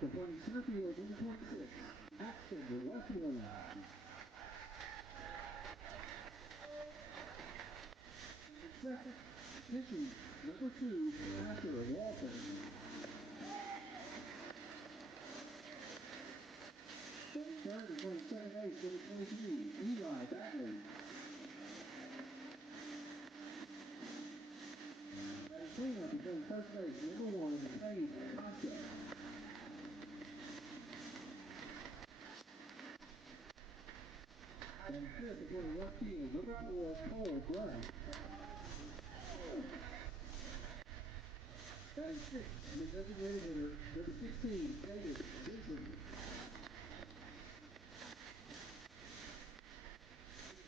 Supporting center field, number 26, Axton, the left field. Second, pitching, number 2, Asher Walton. Third and playing second base, number 23, Eli Bagley. And cleanup is playing first base, number 1, Faith Tasha. And fifth is playing left field, number 4, Cole Brown. Batting sixth, the designated hitter, number 16, David Vincent.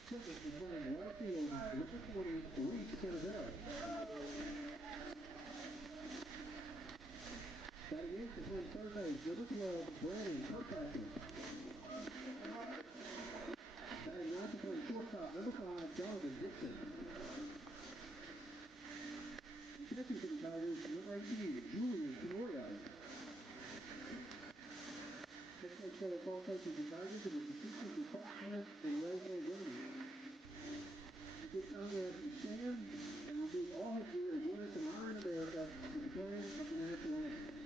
Seventh is playing right field, number 20, Reese Canadell. Batting eighth is playing third base, number 12, Brandon Kirkpatrick. Batting ninth is playing shortstop, number 5, Jonathan Dixon. Pitching for the Tigers, number 18, Julian Tenorio. Head coach for the ball coaches the Tigers and his assistants are Paul Smith and Leslie Williams. This time we have Sam, who all have here join us in honor in America with the playing of the national anthem.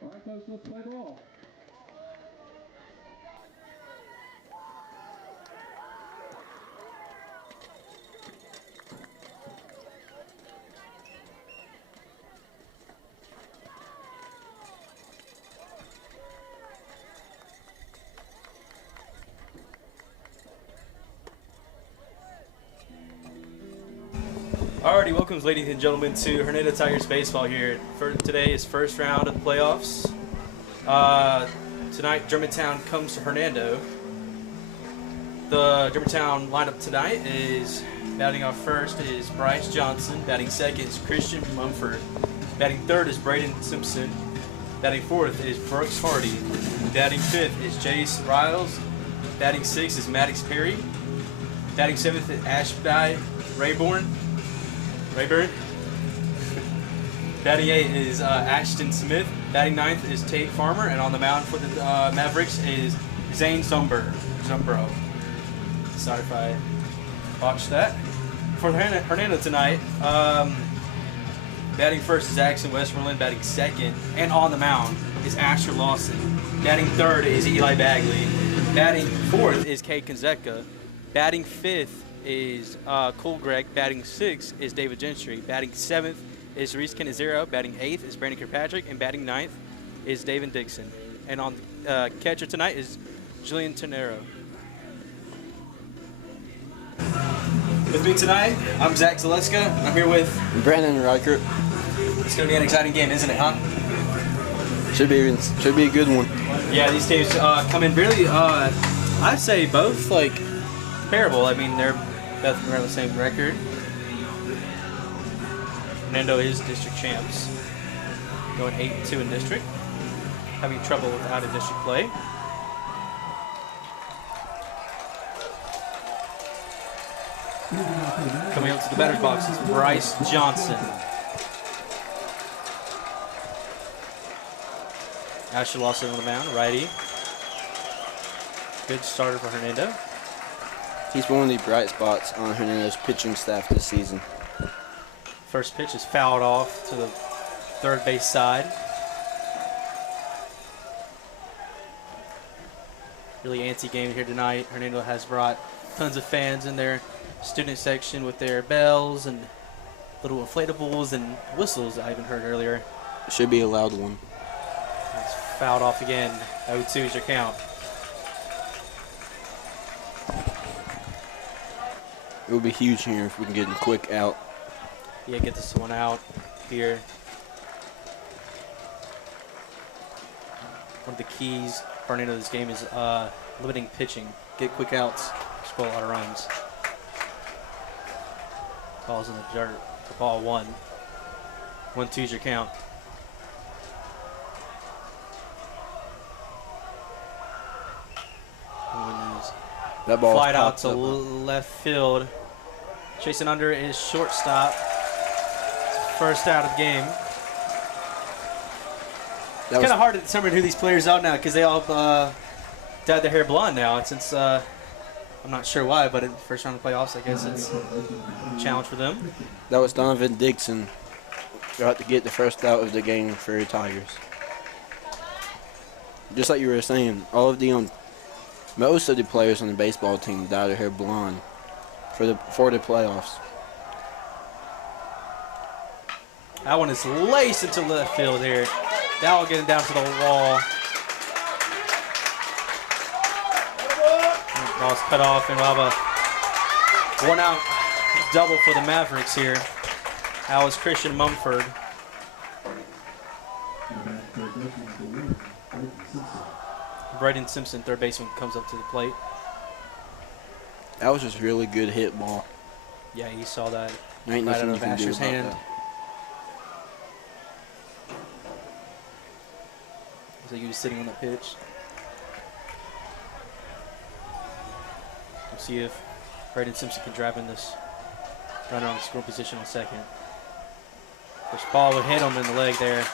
All right, folks, let's play ball. Alrighty, welcome ladies and gentlemen to Hernando Tigers baseball here. For today's first round of the playoffs. Tonight, Germantown comes to Hernando. The Germantown lineup tonight is batting off first is Bryce Johnson. Batting second is Christian Mumford. Batting third is Braden Simpson. Batting fourth is Brooks Hardy. Batting fifth is Jace Riles. Batting sixth is Maddox Perry. Batting seventh is Ashby Rayburn. Batting eighth is Ashton Smith. Batting ninth is Tate Farmer. And on the mound for the Mavericks is Zane Zumbro. Sorry if I botched that. For Hernando tonight, batting first is Axon Westmoreland. Batting second and on the mound is Asher Lawson. Batting third is Eli Bagley. Batting fourth is Kate Konzeka. Batting fifth is Cole Gregg. Batting 6th is David Gentry. Batting 7th is Reese Canizero. Batting 8th is Brandon Kirkpatrick. And batting 9th is David Dixon. And on catcher tonight is Julian Tenero. With me tonight, I'm Zach Zaleska. I'm here with Brandon Reichert. It's going to be an exciting game, isn't it, huh? Should be a good one. Yeah, these teams come in really, I'd say both, like, comparable. I mean, they're both around the same record. Hernando is district champs. Going 8-2 in district. Having trouble with out of district play. Coming up to the batter's box is Bryce Johnson. Asher Lawson on the mound, righty. Good starter for Hernando. He's one of the bright spots on Hernando's pitching staff this season. First pitch is fouled off to the third base side. Really antsy game here tonight. Hernando has brought tons of fans in their student section with their bells and little inflatables and whistles I even heard earlier. It should be a loud one. It's fouled off again. 0-2 is your count. It would be huge here if we can get a quick out. Yeah, get this one out here. One of the keys for Hernando this game is limiting pitching. Get quick outs, score a lot of runs. Ball's in the dirt for ball 1. 1-2 is your count. That ball flight out to left field. Chasing under is shortstop. First out of the game. It's kind of hard to determine who these players are now because they all dyed their hair blonde now. And since I'm not sure why, but in the first round of playoffs, I guess it's a challenge for them. That was Donovan Dixon. Got to get the first out of the game for the Tigers. Just like you were saying, all of the most of the players on the baseball team dyed their hair blonde for the playoffs. That one is laced into left field here. Now we're getting down to the wall. Ball's cut off, and we'll have a one-out double for the Mavericks here. That was Christian Mumford. Braden Simpson, third baseman, comes up to the plate. That was just really good hit ball. Yeah, you saw that. Ain't Right nothing out you of can do Asher's about hand. that. So he was sitting on the pitch. We'll see if Braden Simpson can drive in this runner on the score position on second. First ball would hit him in the leg there.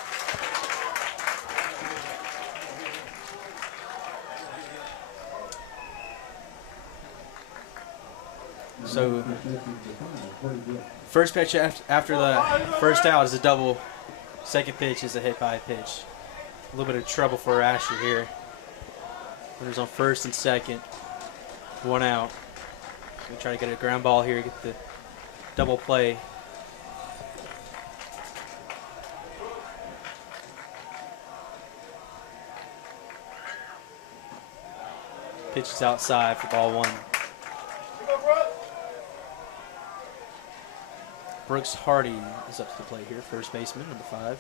So, first pitch after the first out is a double. Second pitch is a hit by pitch. A little bit of trouble for Asher here. Runners on first and second. One out. We try to get a ground ball here, get the double play. Pitch is outside for ball 1. Brooks Hardy is up to the plate here, first baseman, number 5.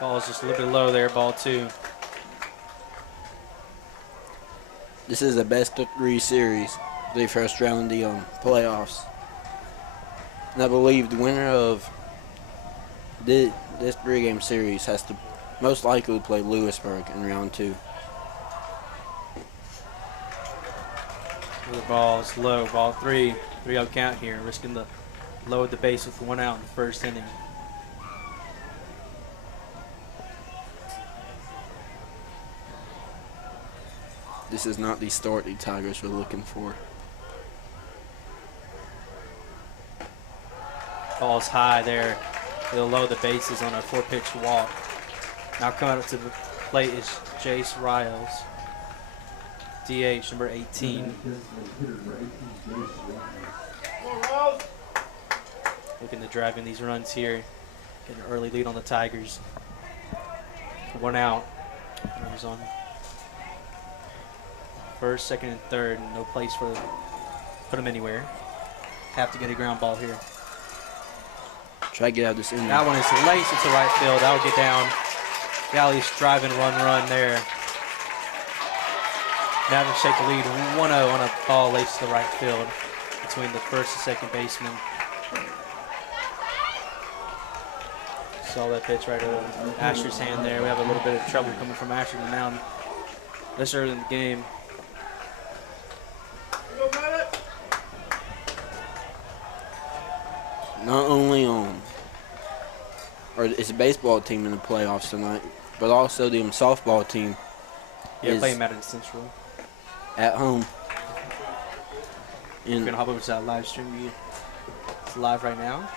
Ball is just a little bit low there, ball 2. This is a best-of-3 series, the first round of the playoffs. And I believe the winner of this 3-game series has to most likely play Lewisburg in round 2. The ball is low, ball 3. 3-0 count here, risking the load the base with 1 out in the first inning. This is not the start the Tigers were looking for. Ball's high there. He'll load the bases on a 4-pitch walk. Now coming up to the plate is Jace Riles, DH number 18. Looking to drive in these runs here. Get an early lead on the Tigers. 1 out. Runners on first, second, and third. No place for put them anywhere. Have to get a ground ball here. Try to get out of this inning. That one is laced into right field. That will get down. Galleys driving run there. Mavericks take the lead 1-0 on a ball laced to the right field between the first and second baseman. Saw that pitch right over Asher's hand there. We have a little bit of trouble coming from Asher to the mound this early in the game. Not only it's a baseball team in the playoffs tonight, but also the softball team Yeah, is playing Madison Central. at home. We're gonna hop over to that live stream. It's live right now.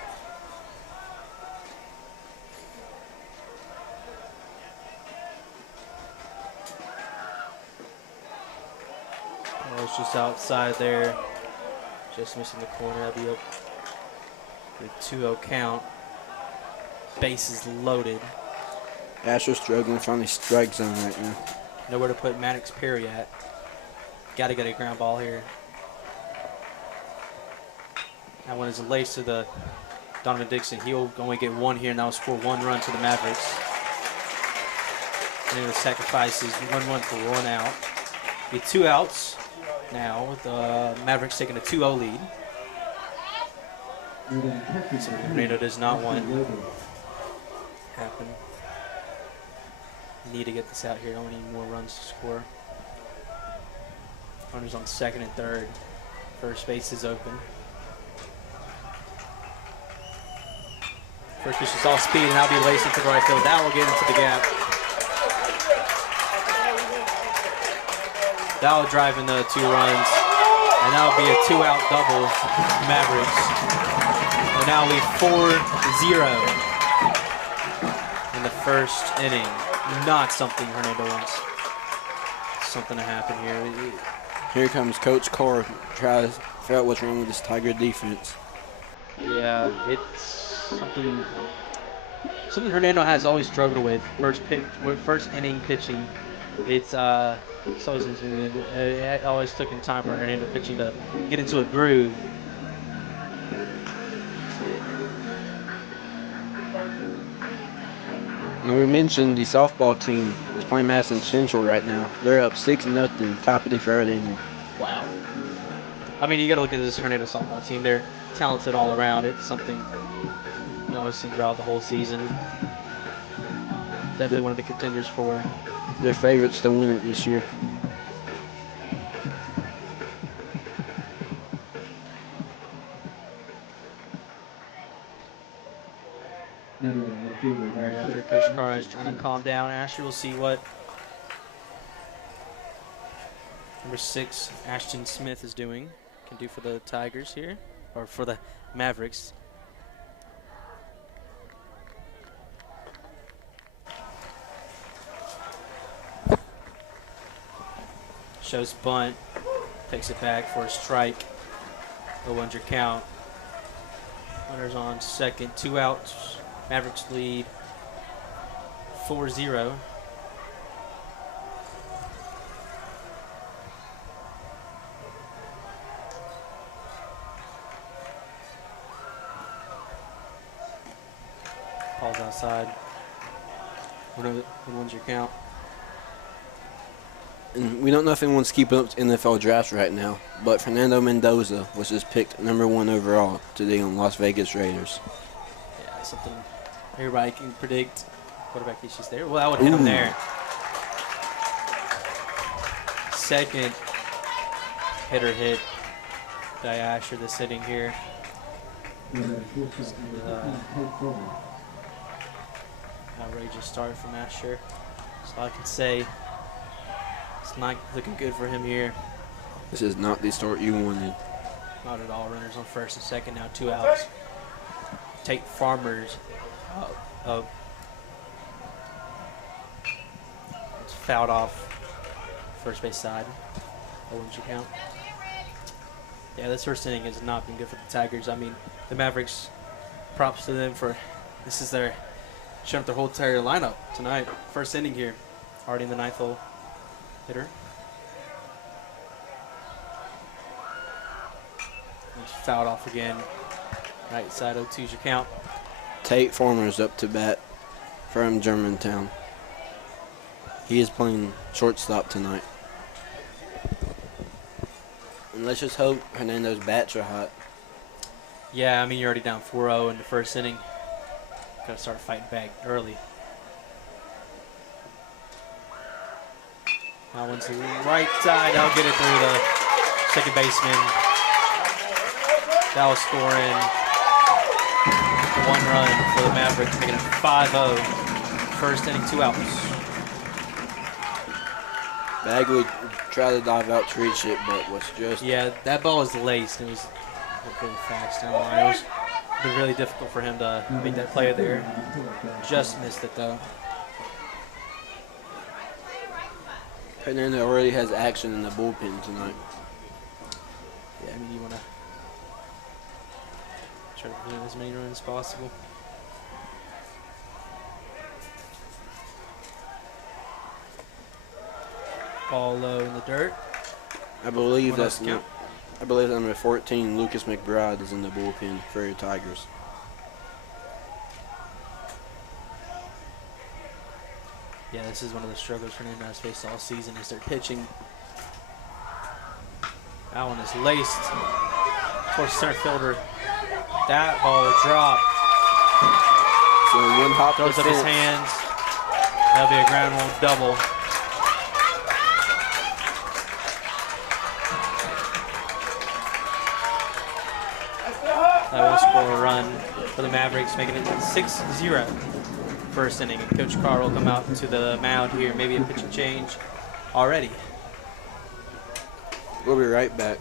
Oh, it's just outside there. Just missing the corner. That'll be up. The 2-0 count. Bases loaded. Asher's struggling to find the strike zone right now. Nowhere to put Maddox Perry at. Got to get a ground ball here. That one is a lace to the Donovan Dixon. He'll only get one here, and that will score 1 run to the Mavericks. And then the sacrifices 1 run for 1 out. Get 2 outs now with the Mavericks taking a 2-0 lead. So Hernando does not want it to happen. Need to get this out here. Don't need more runs to score. Runners on second and third. First base is open. First pitch is off speed, and that'll be laced into the right field. That will get into the gap. That will drive in the 2 runs, and that will be a 2-out double Mavericks. And now we 4-0 in the first inning. Not something Hernando wants. Something to happen here. Here comes Coach Carr trying to figure out what's wrong with this Tiger defense. Yeah, it's something Hernando has always struggled with. First inning pitching. It always took him time for Hernando pitching to get into a groove. Now we mentioned the softball team is playing Madison Central right now. They're up 6-0, top of the third inning. Wow. I mean, you got to look at this Hernando softball team. They're talented all around. It's something you always see throughout the whole season. Definitely one of the contenders for. They're favorites to win it this year. After Coach Carr is trying to calm down Asher, we'll see what number 6 Ashton Smith is doing. Can do for the Tigers here, or for the Mavericks. Shows bunt, takes it back for a strike. 0-1 count. Runners on second, 2 outs. Mavericks lead 4-0. Ball's outside. 1-1 count. And we don't know if anyone's keeping up with NFL drafts right now, but Fernando Mendoza was just picked #1 overall today on Las Vegas Raiders. Yeah, something everybody can predict. Quarterback issues there. Well, that would hit him there. Second hitter hit by Asher this inning here. Outrageous start from Asher. So I can say it's not looking good for him here. This is not the start you wanted. Not at all. Runners on first and second now, 2 outs. Tate Farmers Oh. It's fouled off first base side. What would you count? Yeah, this first inning has not been good for the Tigers. I mean, the Mavericks, props to them for this is their showing up their whole entire lineup tonight. First inning here, already in the ninth hole hitter. It's fouled off again. Right side 0-2's your count. Tate Former's up to bat from Germantown. He is playing shortstop tonight. And let's just hope Hernando's bats are hot. Yeah, I mean, you're already down 4-0 in the first inning. Got to start fighting back early. That one's the right side. I'll get it through the second baseman. That was scoring 1 run for the Mavericks, making it 5-0. First inning, 2 outs. Bagley tried to dive out to reach it, but was just... Yeah, that ball was laced. It was really fast. It was been really difficult for him to make that play there. Just missed it, though. Hernando already has action in the bullpen tonight. Yeah, I mean, you want to try to prevent as many runs as possible. Ball low in the dirt. I believe What else count? number 14, Lucas McBride, is in the bullpen for your Tigers. Yeah, this is one of the struggles Hernando's faced all season is their pitching. That one is laced towards center fielder. That ball dropped. So one hop Throws up his hands. That'll be a ground rule double. That will score a run for the Mavericks, making it 6-0. First inning. Coach Carr will come out to the mound here. Maybe a pitching change already. We'll be right back.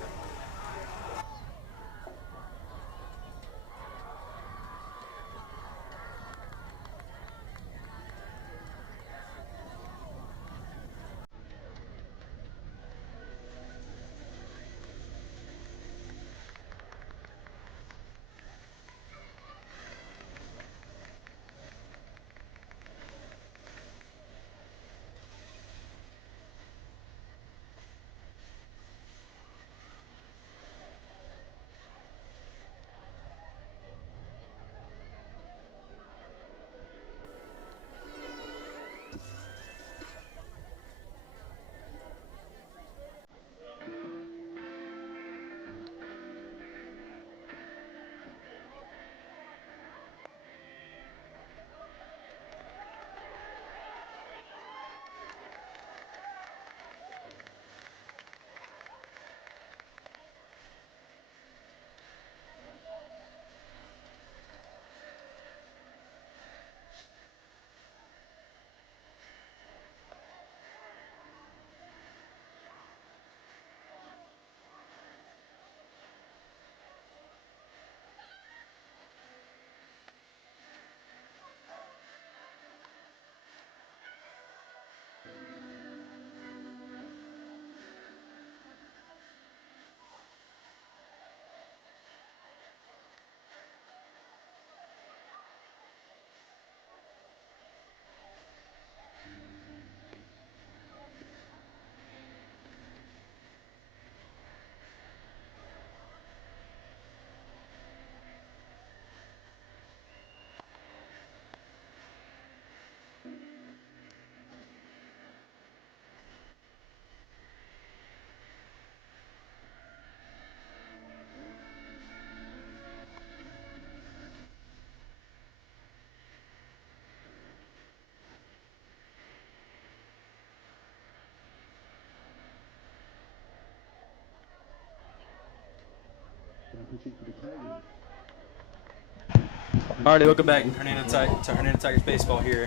All right, welcome back to Hernando Tigers baseball here.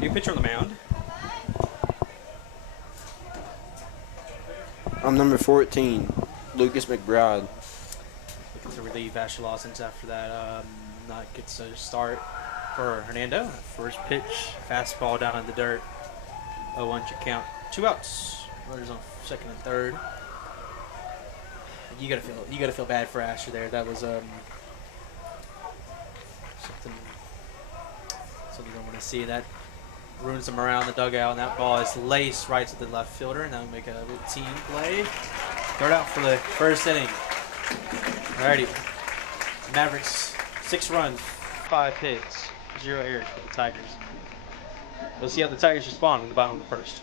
New pitcher on the mound. I'm number 14, Lucas McBride. Looking to relieve Asher Lawson's after that not good start. for Hernando. First pitch, fastball down in the dirt. 0-1 count. 2 outs. Runners on second and third. You gotta feel bad for Asher there. That was something you don't want to see. That ruins him around the dugout, and that ball is laced right to the left fielder, and that'll make a routine play. Third out for the first inning. Alrighty. Mavericks, 6 runs, 5 hits, 0 errors for the Tigers. We'll see how the Tigers respond in the bottom of the first.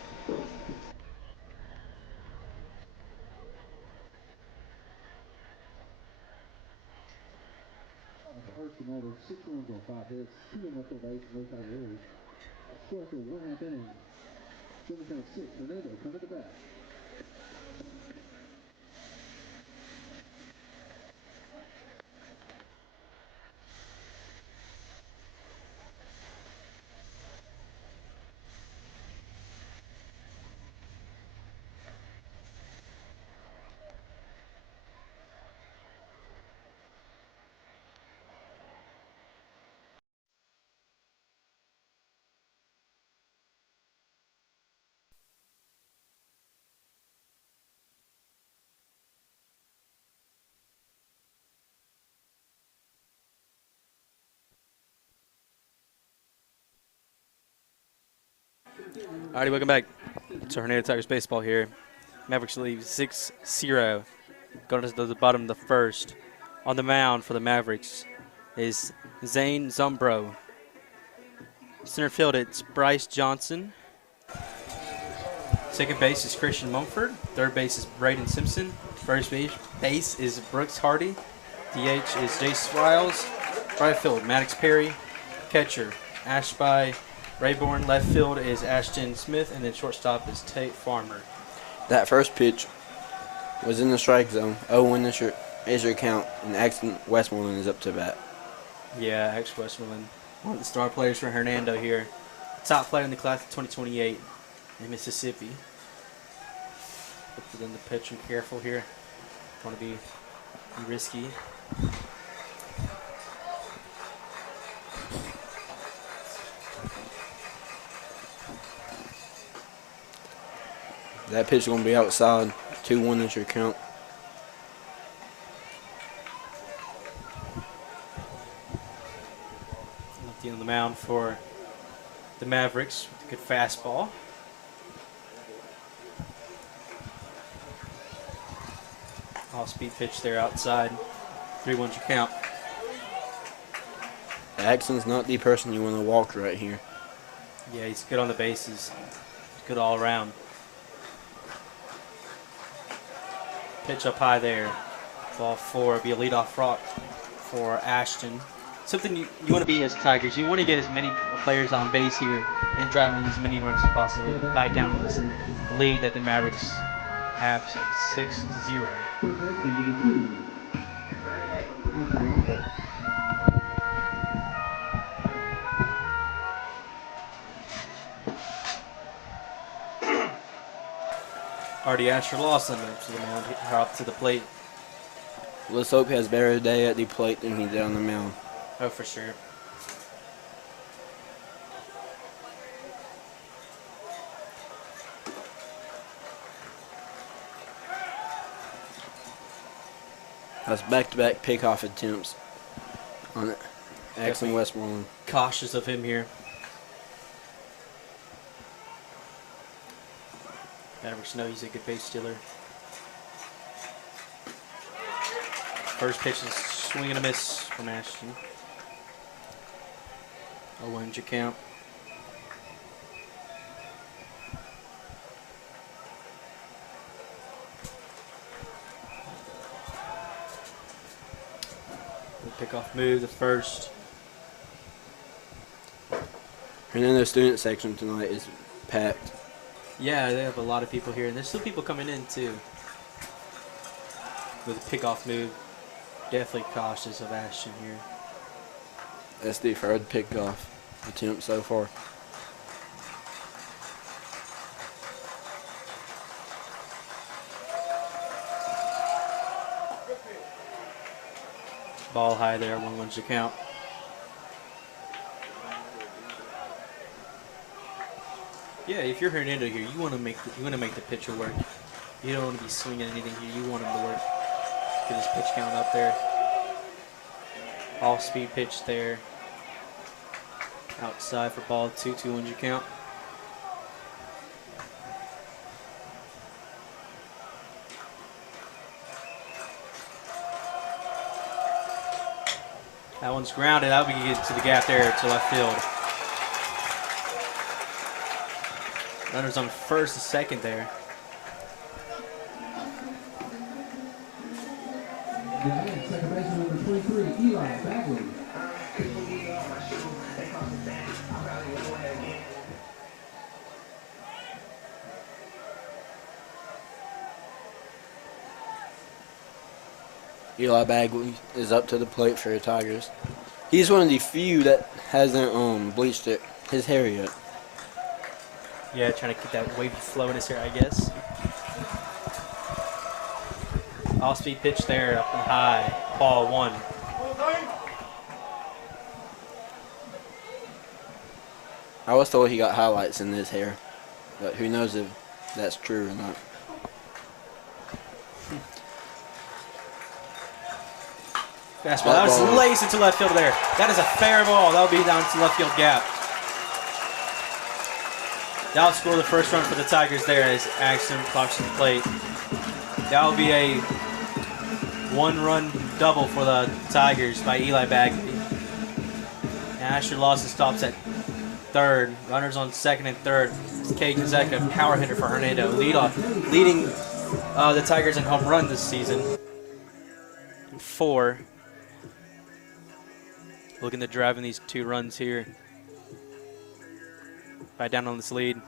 Hernando, 6 runs on 5 hits, 2 extra base, no side errors. Score after 1/2 inning. Germantown 6, Hernando coming to bat. Alrighty, welcome back to Hernando Tigers baseball here. Mavericks lead 6-0. Going to the bottom of the first. On the mound for the Mavericks is Zane Zumbro. Center field, it's Bryce Johnson. Second base is Christian Mumford. Third base is Braden Simpson. First base is Brooks Hardy. DH is Jace Riles. Right field, Maddox Perry. Catcher, Ashby Rayborn. Left field is Ashton Smith, and then shortstop is Tate Farmer. That first pitch was in the strike zone. 0-1 is your count, and Axton Westmoreland is up to bat. Yeah, Ax Westmoreland, one of the star players for Hernando here. Top player in the class of 2028 in Mississippi. Look for them to pitch him careful here. Don't want to be risky. That pitch is going to be outside. 2-1 is your count. Lefty on the mound for the Mavericks with a good fastball. Off-speed pitch there outside. 3-1 your count. Axton's not the person you want to walk right here. Yeah, he's good on the bases. Good all around. Pitch up high there. Ball 4 be a leadoff rock for Ashton. Something you want to be as Tigers. You want to get as many players on base here and drive in as many runs as possible. Back down this lead that the Mavericks have 6-0. Already Asher Lawson up to the mound, up to the plate. Let's hope he has a better day at the plate than he did on the mound. Oh, for sure. That's back-to-back pickoff attempts on it. Axton Westmoreland. Cautious of him here. Mavericks know he's a good base stealer. First pitch is swing and a miss from Ashton. 0-1 your count. Pickoff move, the first. Hernando student section tonight is packed. Yeah, they have a lot of people here, and there's still people coming in too. With a pickoff move, definitely cautious of Ashton here. That's the third pickoff attempt so far. Ball high there, 1-1 your count. Yeah, if you're Hernando here, you want to make the pitcher work. You don't want to be swinging anything here. You want him to work. Get his pitch count up there. Off-speed pitch there. Outside for ball 2, 2-1 your count. That one's grounded. That'll be get to the gap there to left field. Runners on first and second there. Second baseman number 23, Eli Bagley. Eli Bagley is up to the plate for the Tigers. He's one of the few that hasn't bleached his hair yet. Yeah, trying to keep that wavy flow in his hair, I guess. Off-speed pitch there, up and high. Ball 1. I was told he got highlights in his hair, but who knows if that's true or not. Fastball. That was laced into left field there. That is a fair ball. That'll be down to left field gap. That'll score the first run for the Tigers there as Axton clocks the plate. That'll be a 1-run double for the Tigers by Eli Bagley. Asher Lawson stops at third. Runners on second and third. Kay Kazeka, power hitter for Hernando, leading the Tigers in home run this season. 4. Looking to drive in these 2 runs here. Right down on this lead.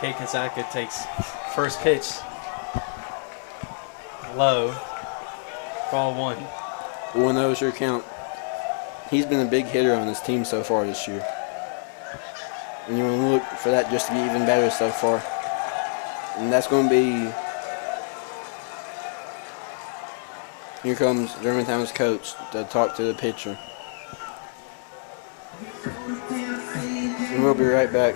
Kay Kazaka takes first pitch. Low. Ball 1. 1-0 is your count. He's been a big hitter on his team so far this year. And you want to look for that just to be even better so far. And that's going to be... Here comes Germantown's coach to talk to the pitcher. And we'll be right back.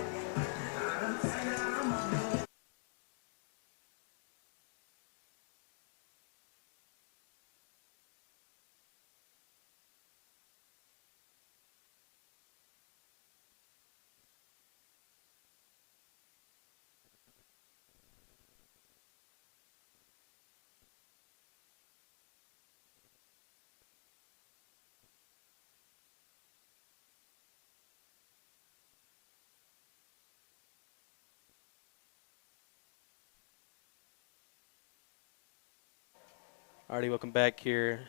Alrighty, welcome back here.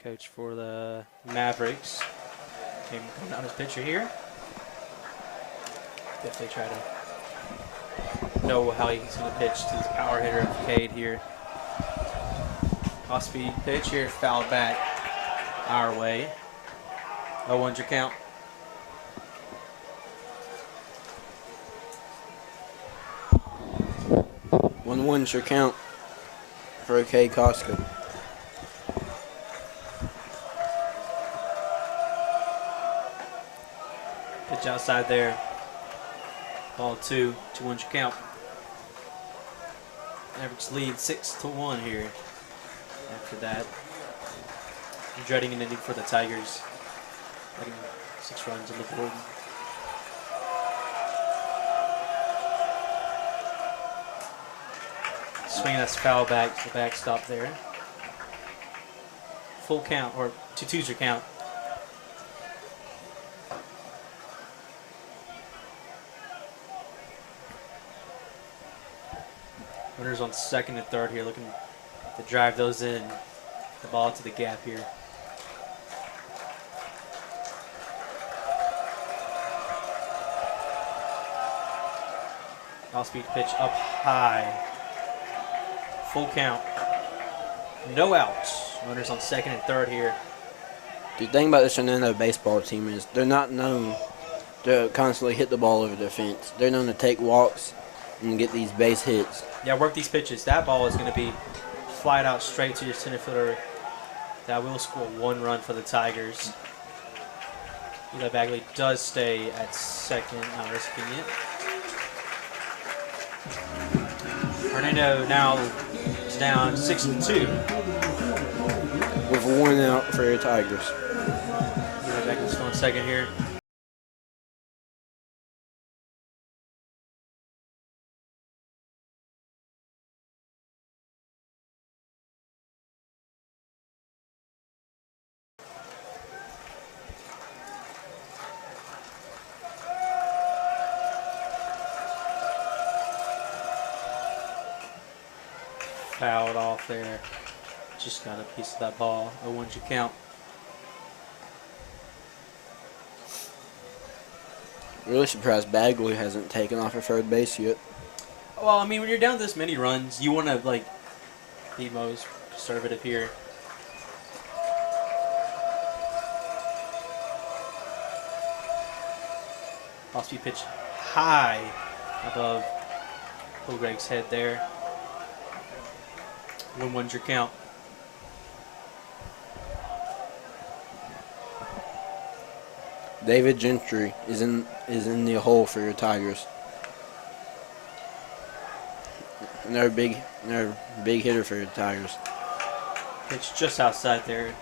Coach for the Mavericks. Coming down his pitcher here. Definitely try to know how he's going to pitch to his power hitter, Cade here. Off-speed pitch here, fouled back our way. 0-1 your count. One's your count for Kay Koska. Pitch outside there. Ball 2, 2-1 your count. Mavericks lead 6-1 here. After that, dreading an inning for the Tigers. Getting 6 runs on the board. Swing, that's foul back, the backstop there. Full count, or 2-2's your count. Runners on second and third here, looking to drive those in. The ball to the gap here. Off-speed pitch up high. Full count. No outs. Runners on second and third here. The thing about this Hernando baseball team is they're not known to constantly hit the ball over the fence. They're known to take walks and get these base hits. Yeah, work these pitches. That ball is going to be flied out straight to your center fielder. That will score 1 run for the Tigers. Eli Bagley does stay at second, not risking it. Hernando now is down 6-2. With 1 out for your Tigers. Eli Bagley's still on second here. Fouled off there. Just got a piece of that ball. 0-1's your count. Really surprised Bagley hasn't taken off at third base yet. Well, I mean, when you're down this many runs, you want to, like, be most conservative here. Off-speed pitch high above Greg's head there. 1-1's your count. David Gentry is in the hole for your Tigers. Another big hitter for your Tigers. Pitch just outside there.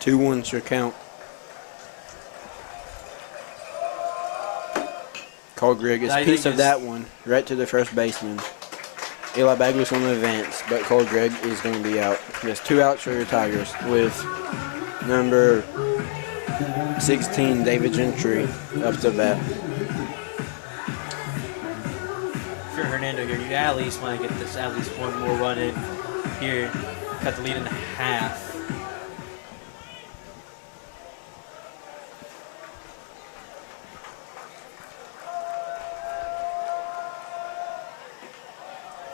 Two ones your count. Cole Greg is a piece of that one right to the first baseman. Eli Bagley's going to advance, but Cole Greg is going to be out. There's 2 outs for your Tigers with number 16, David Gentry, up to bat. If you're Hernando here, you at least want to get this at least 1 more run in here. Cut the lead in half.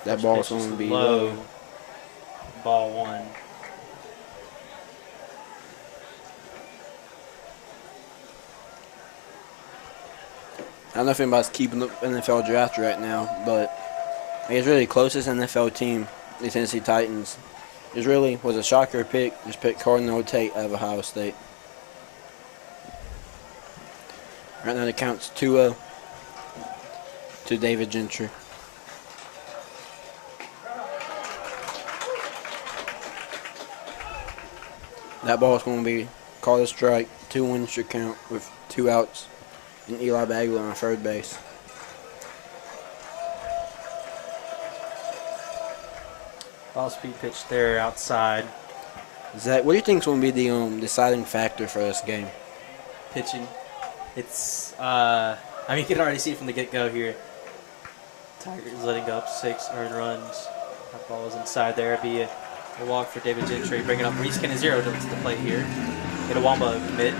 That ball's going to be low. Ball 1. I don't know if anybody's keeping the NFL draft right now, but I guess really closest NFL team, the Tennessee Titans, was a shocker pick. Just picked Cardinal Tate out of Ohio State. Right now the count's 2-0 to David Gentry. That ball is going to be called a strike. 2-1 your count with 2 outs. And Eli Bagley on third base. Ball speed pitch there outside. Zach, what do you think is going to be the deciding factor for this game? Pitching. It's, I mean, you can already see it from the get-go here. Tigers letting up 6 earned runs. That ball is inside there. It'd be a walk for David Gentry. Bringing up Reese Canizero to the plate here. Itawamba commit.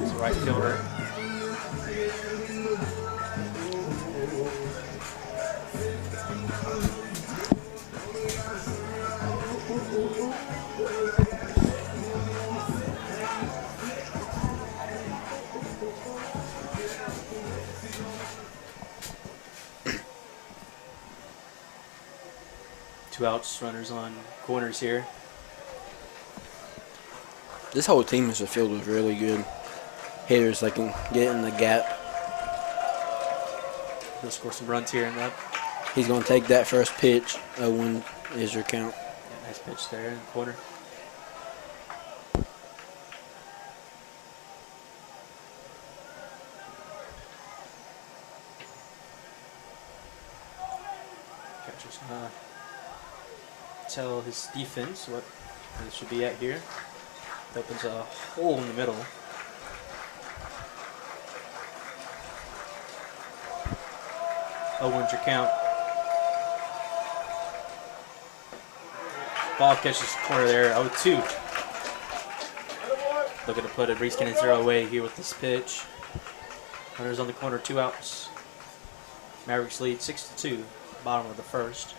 He's a right fielder. Two outs, runners on corners here. This whole team is filled with really good hitters that can get in the gap. He'll score some runs here and up. He's going to take that first pitch. 0-1 is your count. Yeah, nice pitch there in the corner. Catcher's gonna tell his defense what it should be at here. It opens a hole in the middle. One's your count. Ball catches corner there. 0-2. Looking to put a Reese Canizero away here with this pitch. Runners on the corner, 2 outs. Mavericks lead 6-2. Bottom of the first.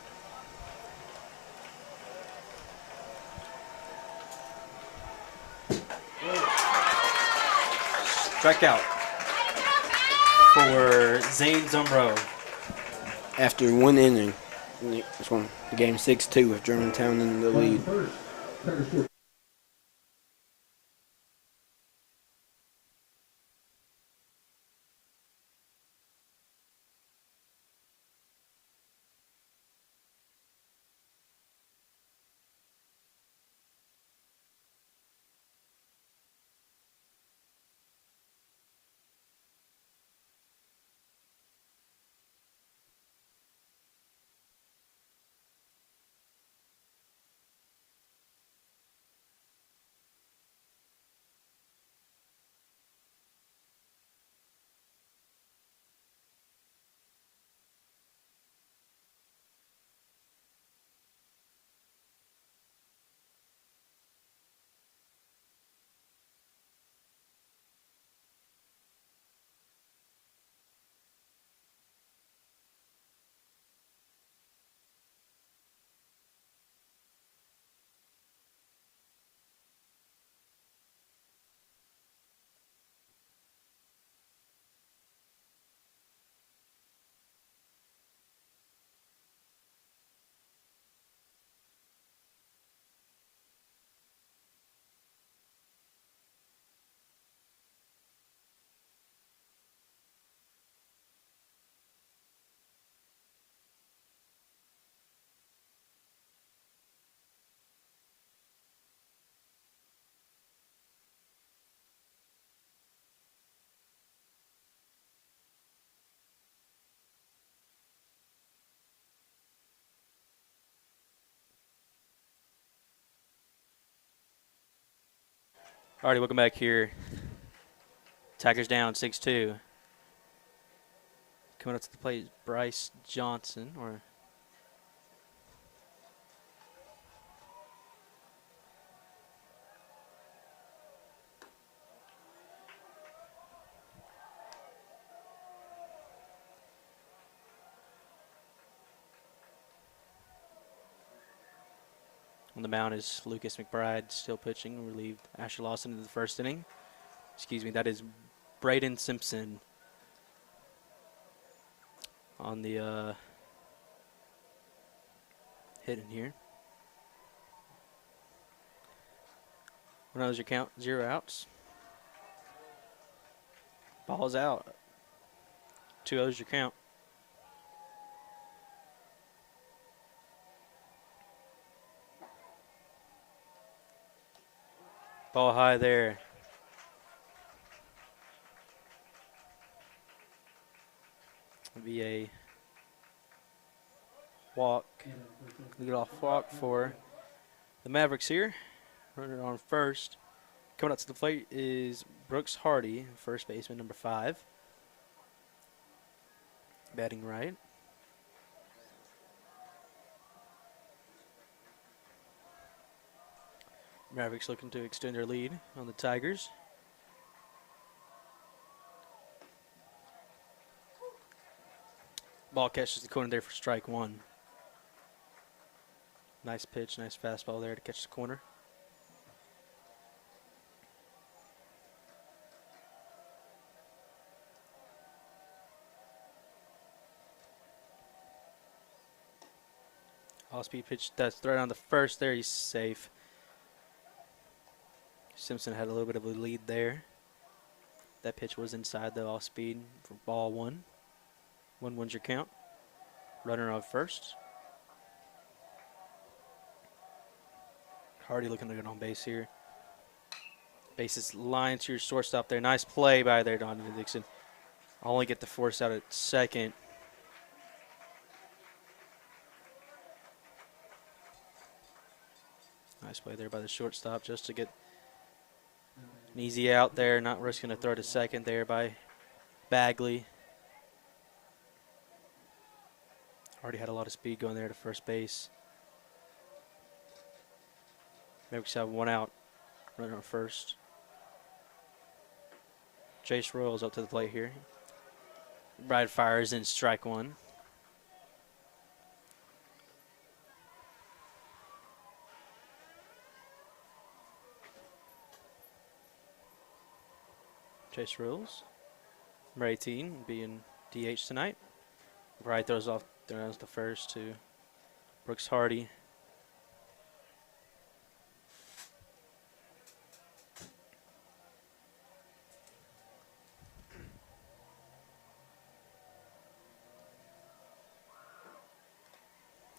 Strikeout for Zane Zumbro. After 1 inning, it's going game 6-2 with Germantown in the lead. Alrighty, welcome back here. Tigers down 6-2. Coming up to the plate is Bryce Johnson, or on the mound is Lucas McBride, still pitching, relieved Asher Lawson in the first inning. Excuse me, that is Braden Simpson on the hit in here. What was your count? 0 outs. Ball's out. 2-0 is your count. Ball high there. Be a walk. Lead off walk for the Mavericks here. Runner on first. Coming up to the plate is Brooks Hardy, first baseman, number 5. Batting right. Mavericks looking to extend their lead on the Tigers. Ball catches the corner there for strike 1. Nice pitch, nice fastball there to catch the corner. All-speed pitch, that's thrown on the first there, he's safe. Simpson had a little bit of a lead there. That pitch was inside the off-speed for ball 1. 1-1's your count. Runner on first. Hardy looking to get on base here. Base is lined to your shortstop there. Nice play by there, Donovan Dixon. Only get the force out at second. Nice play there by the shortstop just to get an easy out there. Not risking a throw to second there by Bagley. Already had a lot of speed going there to first base. Mavericks have 1 out. Runner on first. Chase Royals up to the plate here. Bride fires in strike 1. Chase rules. Number 18 being DH tonight. Bright throws the first to Brooks Hardy.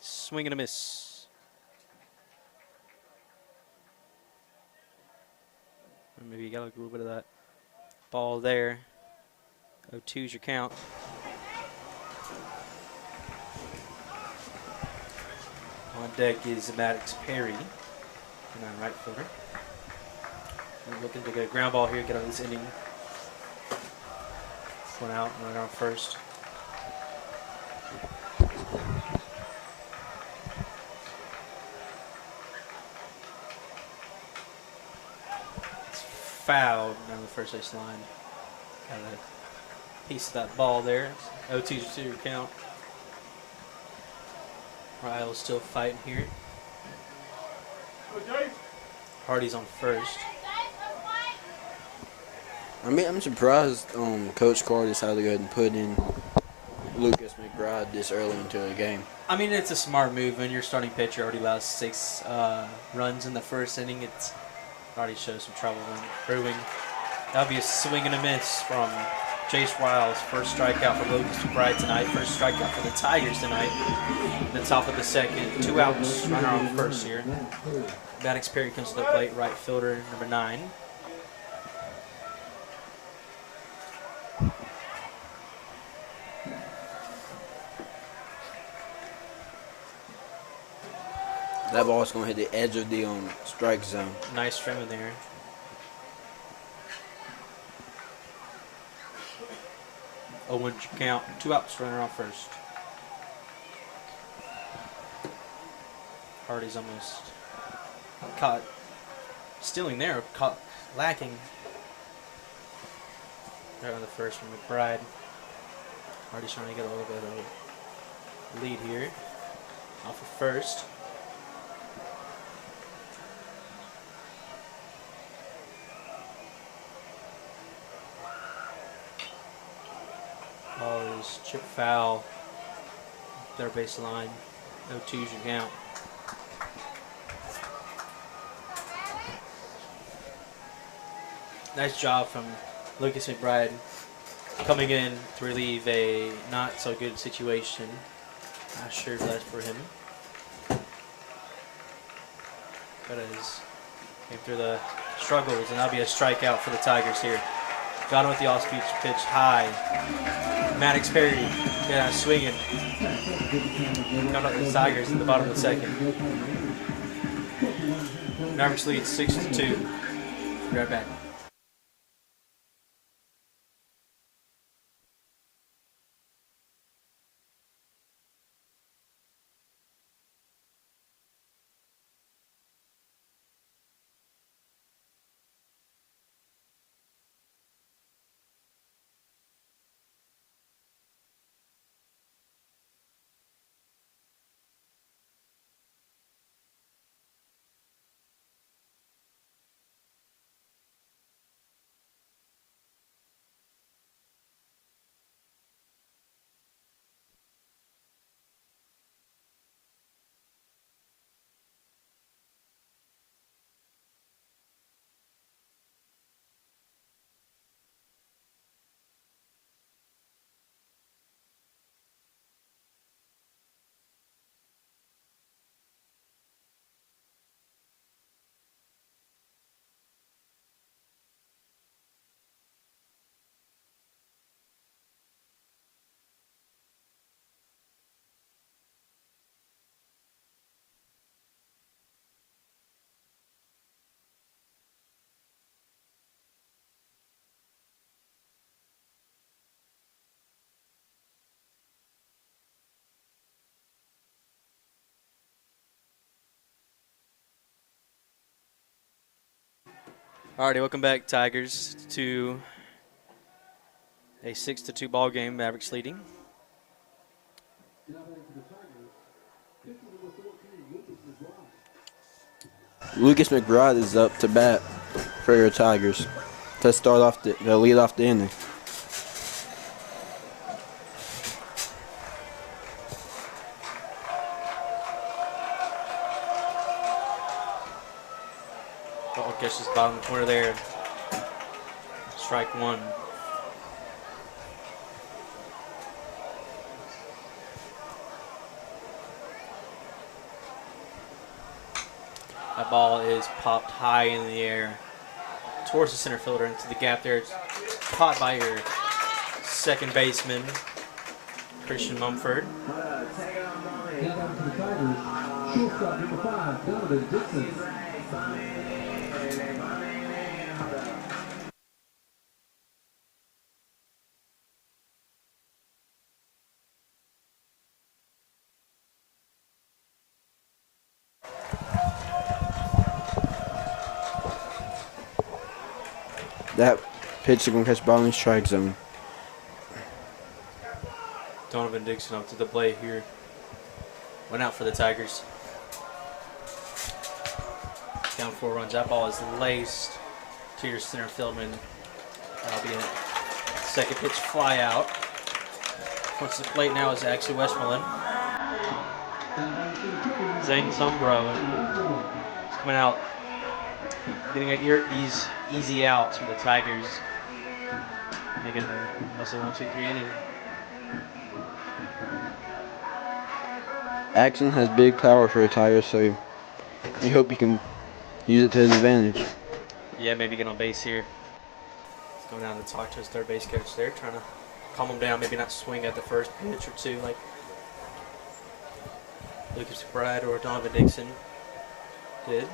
Swing and a miss. Maybe you got a little bit of that ball there. 0-2's your count. On deck is Mavericks Perry, and right fielder. We're looking to get a ground ball here, get on this inning. One out, runner on first. It's fouled down the first base line. Got a piece of that ball there. 0-2's your count. Ryle's still fighting here. Hardy's on first. I'm surprised Coach Carr decided to go ahead and put in Lucas McBride this early into the game. I mean, it's a smart move when your starting pitcher already allows 6 runs in the first inning. It's already shows some trouble brewing. That'll be a swing and a miss from Jace Wiles. First strikeout for Lucas McBride tonight. First strikeout for the Tigers tonight. The top of the second. 2 outs. Runner on first here. Mavericks Perry comes to the plate. Right fielder, number 9. That ball's going to hit the edge of the strike zone. Nice trim in there. Owen count. 2 outs, runner on first. Hardy's almost caught stealing there, caught lacking. There on the first from McBride. Hardy's trying to get a little bit of lead here. Off of first. Ball is chip foul. Third base line. 0-2's your count. Nice job from Lucas McBride coming in to relieve a not so good situation. Not sure if that's for him. But as came through the struggles, and that'll be a strikeout for the Tigers here. Got him with the off-speed pitch high. Mavericks Perry, yeah, swinging. Got up the Tigers in the bottom of the second. Mavericks lead 6-2. Be right back. Alrighty, welcome back, Tigers, to a 6-2 ball game. Mavericks leading. Lucas McBride is up to bat for your Tigers to start off to lead off the inning. Ball catches bottom corner there. Strike one. That ball is popped high in the air towards the center fielder into the gap there. It's caught by your second baseman, Christian Mumford. Down to the Tigers. Shortstop number 5, Donovan Dixon. That pitch is going to catch ball in the strike zone. Donovan Dixon up to the plate here. Went out for the Tigers. Down 4 runs. That ball is laced to your center fieldman. That'll be a second pitch fly out. Towards the plate now is actually Westmoreland. Zane Sombro is coming out, getting an easy out to the Tigers. Making less than 1, 2, 3 innings. Axon has big power for a Tiger, so you hope he can use it to his advantage. Yeah, maybe get on base here. He's going down to talk to his third base coach there, trying to calm him down, maybe not swing at the first pitch or two like Lucas McBride or Donovan Dixon did.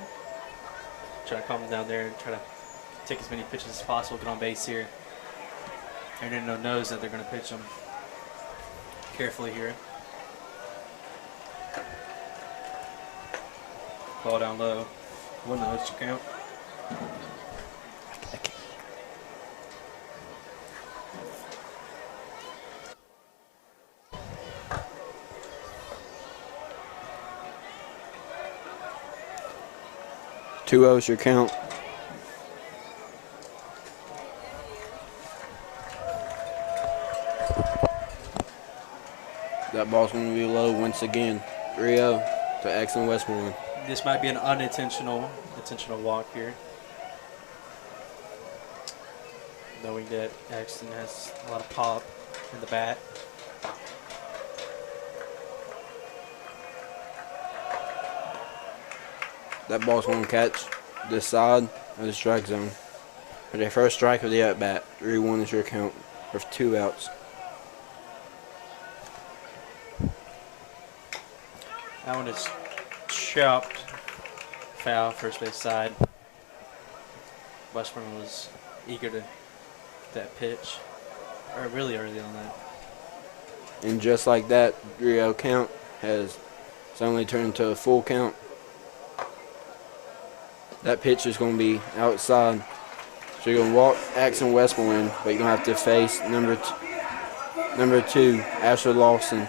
Try to calm him down there and try to take as many pitches as possible, get on base here. Hernando knows that they're going to pitch him carefully here. Ball down low. 1-0 count. Two O's your count. That ball's going to be low once again. 3-0 to Axon Westmoreland. This might be an intentional walk here. Knowing that Axton has a lot of pop in the bat. That ball's going to catch this side of the strike zone. For their first strike of the at-bat. 3-1 is your count with 2 outs. That one is chopped. Foul, first base side. Westmoreland was eager to that pitch, or really early on that. And just like that, 3-0 count has suddenly turned into a full count. That pitch is going to be outside. So you're going to walk Axon Westmoreland, but you're going to have to face number 2, Asher Lawson.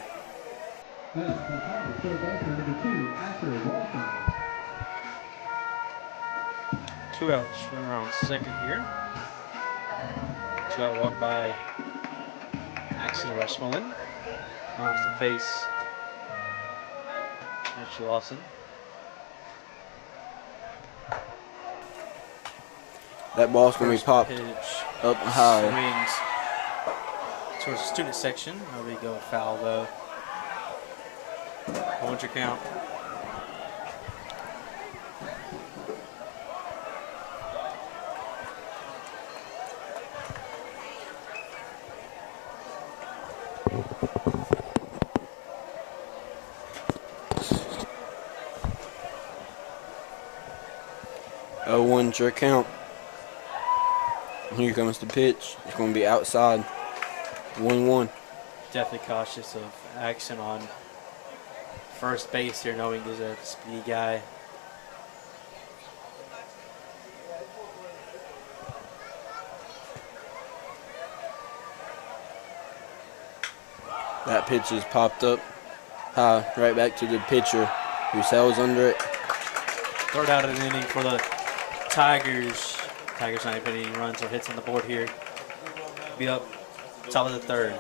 Two outs, runner on second here. 2-out walk by Axon Westmoreland. Moves to face Asher Lawson. That ball's going to be popped up high. Swings towards the student section. There we go, foul though. 1 count. Oh, 1 your count. Here comes the pitch. It's going to be outside. 1-1. Definitely cautious of action on first base here, knowing there's a speedy guy. That pitch is popped up high, right back to the pitcher who sails under it. Third out of the inning for the Tigers. Tigers not putting any runs or hits on the board here. Be up top of the third.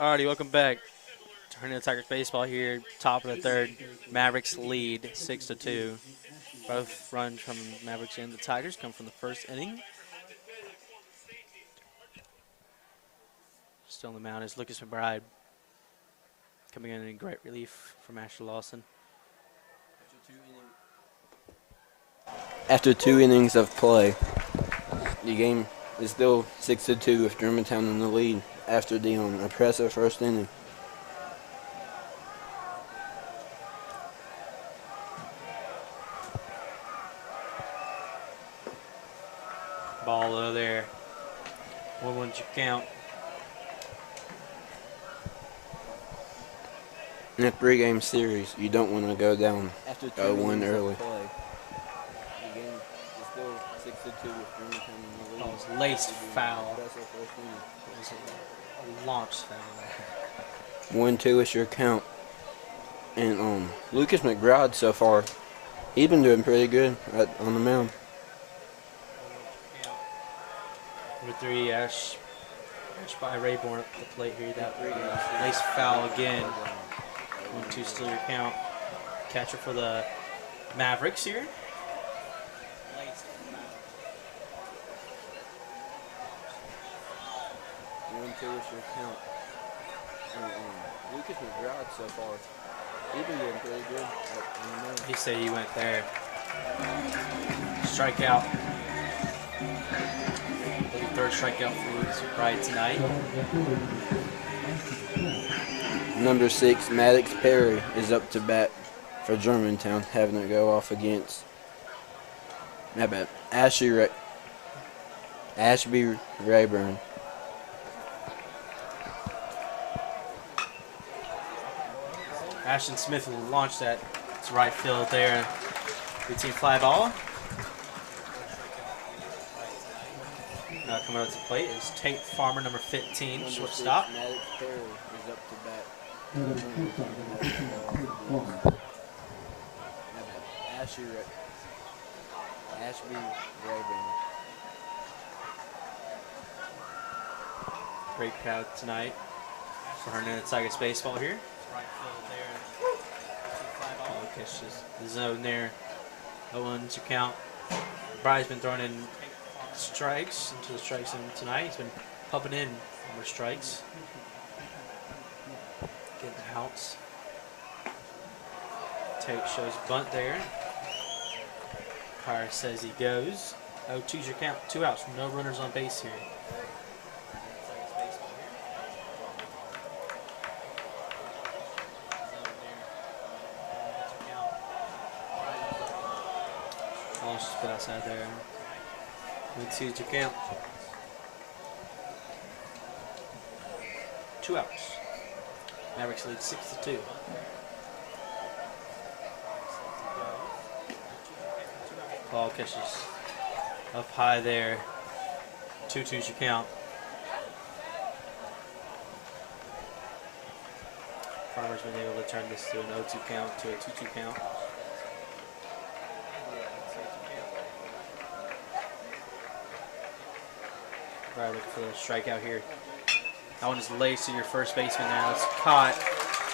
Alrighty, welcome back. Hernando Tigers baseball here, top of the third. Mavericks lead 6-2. Both runs from Mavericks and the Tigers come from the first inning. Still on the mound is Lucas McBride, coming in great relief from Asher Lawson. After 2 innings of play, the game is still 6-2 with Germantown in the lead after the impressive first inning. Ball low there. 1-1 count. In a 3-game series, you don't want to go down 0-1 early. The game is still 6-2 with Germantown in the lead. Ball was laced foul. It was a launch foul. 1-2 is your count. And Lucas McBride so far, he's been doing pretty good on the mound. Number 3, Ash by Rayborn at the plate here. That lace foul again. 1-2 still your count. Catcher for the Mavericks here. 1-2 is your count. And Lucas McBride so far, he's been doing pretty good on the mound. He said he went there. Strikeout. Third strikeout for Lucas McBride tonight. Number 6, Maddox Perry is up to bat for Germantown, having it go off against Ashby Rayburn. Ashton Smith will launch that to right field there. Routine fly ball. Now coming out to the plate is Tate Farmer, number 15, shortstop. Maddox Perry is up to bat. Ashby Rayburn. Great crowd tonight for Hernando Tigers baseball here. Right field there. Oh, catches the zone there. 0-1's your count. Bride's been throwing in strikes into the strike zone tonight. He's been pumping in more strikes. Getting outs. Tate shows bunt there. Carr says he goes. 0-2's your count. 2 outs. No runners on base here. Just put outside there. 1-2's your count. 2 outs. Mavericks lead 6-2. Ball catches up high there. 2-2's your count. Farmer's been able to turn this to an 0-2 count to a 2-2 count. Right, looking for the strikeout here. That one is laced to your first baseman now. It's caught.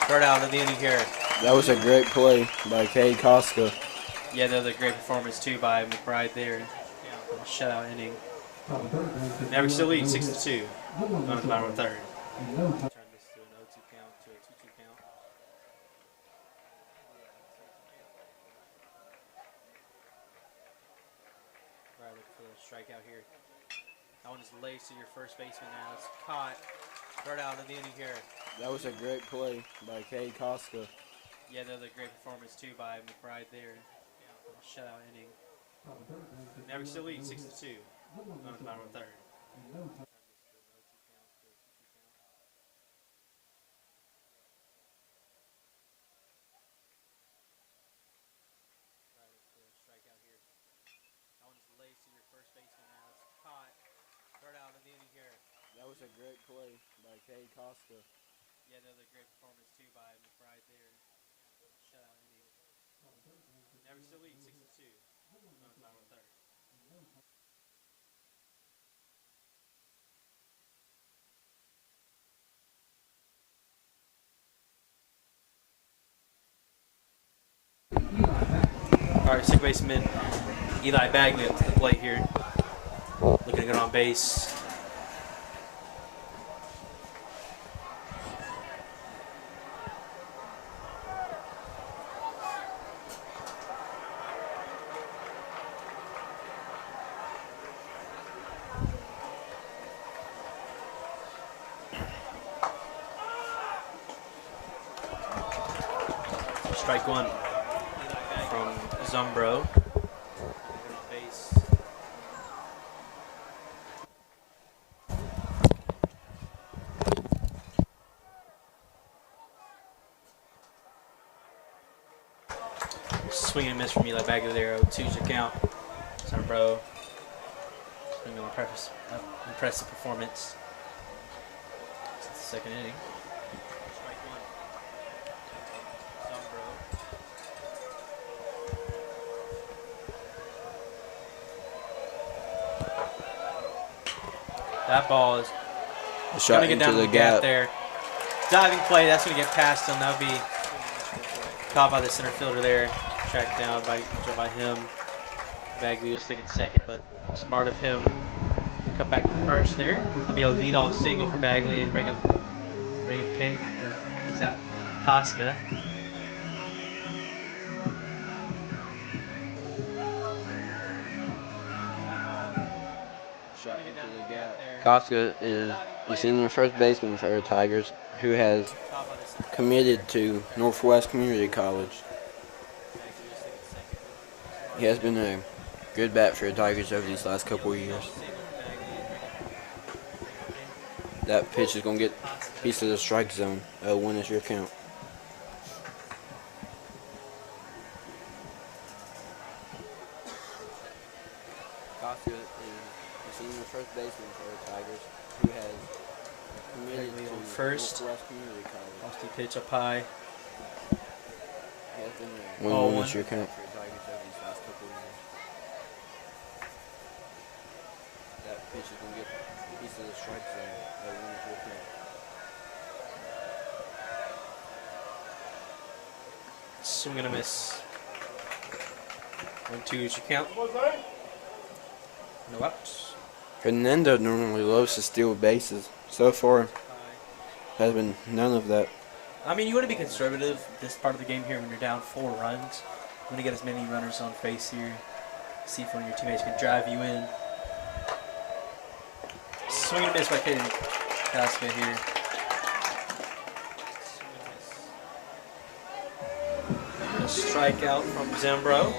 Third out of the inning here. That was a great play by Cade Koska. Yeah, another great performance too by McBride there. Shutout inning. Mavericks still lead 6-2. Going to the bottom of the third. Turn this to an 0-2 count to a 2-2 count. Right, looking for the strikeout here. That one is laced to your first baseman now. It's caught. Third out of the inning here. That was a great play by Cade Koska. Yeah, another great performance too by McBride there. Shutout inning. Mavericks still lead 6-2. Going to the bottom of the third. That was a great play by Cade Koska. Yeah, another great performance too by McBride there. Shutout inning. Mavericks still lead 6-2. Going to the bottom of the third. All right, second baseman Eli Bagley up to the plate here. Looking to get on base. Strike one from Zumbro. Swing and miss from Eli Bagley there. 0-2's your count. Zumbro. Impressive performance. It's the second inning. That ball is Shot going to get down into to the gap there. Diving play, that's going to get past him. That'll be caught by the center fielder there. Tracked down by him. Bagley was thinking second, but smart of him. Cut back to first there. That'll be a leadoff single for Bagley and bring a pin. Is that Koska? Shot into the gap. Koska is the senior first baseman for the Tigers, who has committed to Northwest Community College. He has been a good bat for the Tigers over these last couple of years. That pitch is going to get a piece of the strike zone. 0-1 is your count. Koska is the senior first baseman for the Tigers, who has committed Bagley to on first. Northwest Community College. Lofty pitch up high. He has been a 1-1 is your count. For the Tigers over these last couple of years. That pitch is going to get a piece of the strike zone. 0-1 is your count. Swing and a miss. 1-2 is your count. No outs. Hernando normally loves to steal bases. So far, has been none of that. I mean, you want to be conservative this part of the game here when you're down 4 runs. You want to get as many runners on base here. See if one of your teammates can drive you in. Swing and miss by Koska here. A strikeout from Zembro.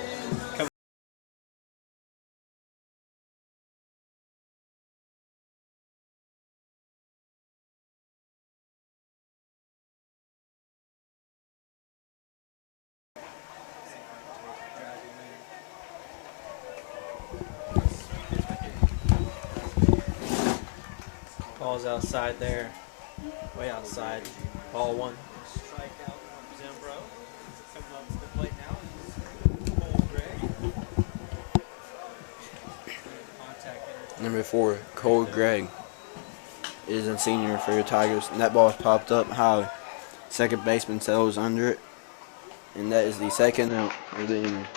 Ball's outside there. Way outside. Ball 1. strikeout from Zembro. Coming up to the plate now is Cole Gregg. Contact there. Number 4, Cole Gregg, is a senior for the Tigers. And that ball is popped up high. Second baseman settles under it. And that is the second out of the inning.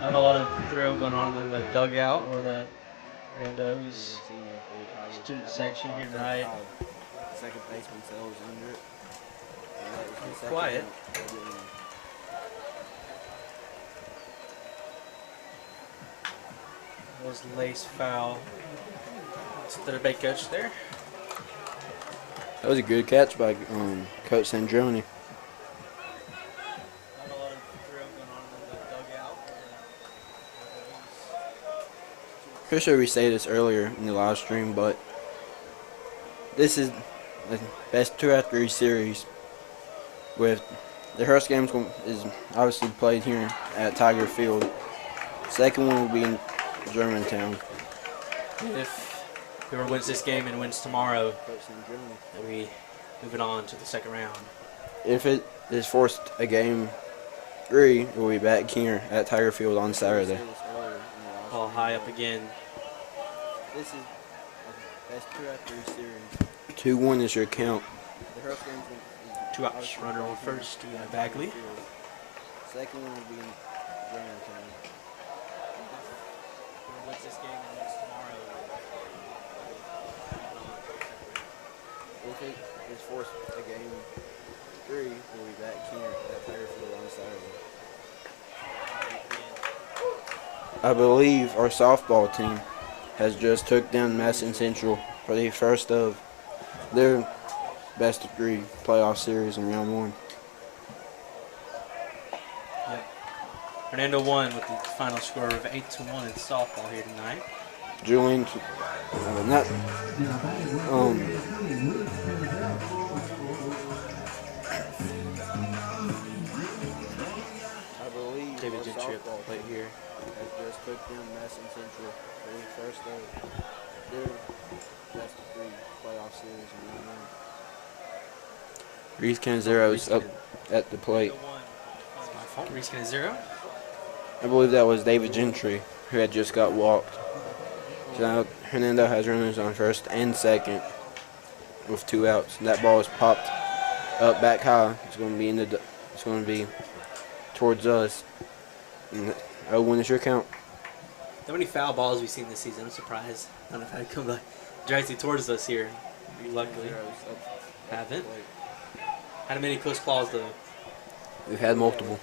Not a lot of thrill going on in the dugout or the Hernando's student section here tonight. Second baseman settles under it. And that is the second Quiet. out of the inning. Was lace foul. It's the debate coach there. That was a good catch by Coach Sandroni. Not a lot of thrill going on in the dugout. Pretty sure we said this earlier in the live stream, but this is the best 2-out-3 series. With the first game is obviously played here at Tiger Field. Second one will be in Germantown. If whoever wins this game and wins tomorrow, they'll be moving on to the second round. If it is forced a game 3, we'll be back here at Tiger Field on Saturday. Ball high up again. This is the best 2-out-3 series. 2-1 is your count. The first game is 2 outs. Runner on first. Bagley. Second one will be in Germantown. Whoever wins this game and wins tomorrow. If it is forced a game 3, we'll be back here at Tiger Field on Saturday. I believe our softball team has just took down Madison Central for the first of their best of 3 playoff series in round 1. Yep. Hernando won with the final score of 8-1 in softball here tonight. Julian, not I believe David our Gentry at the softball plate here. has just took down Madison Central for the first of their best of 3 playoff series in round 1. Reese Canzero's up at the plate. That's my fault. Risking a 0. I believe that was David Gentry, who had just got walked. So now Hernando has runners on first and second with 2 outs. And that ball is popped up back high. It's going to be it's going to be towards us. And 0-1 is your count. How many foul balls we've seen this season? I'm surprised. I don't know if I'd come back directly towards us here. Luckily, haven't. How many close calls though? We've had multiple.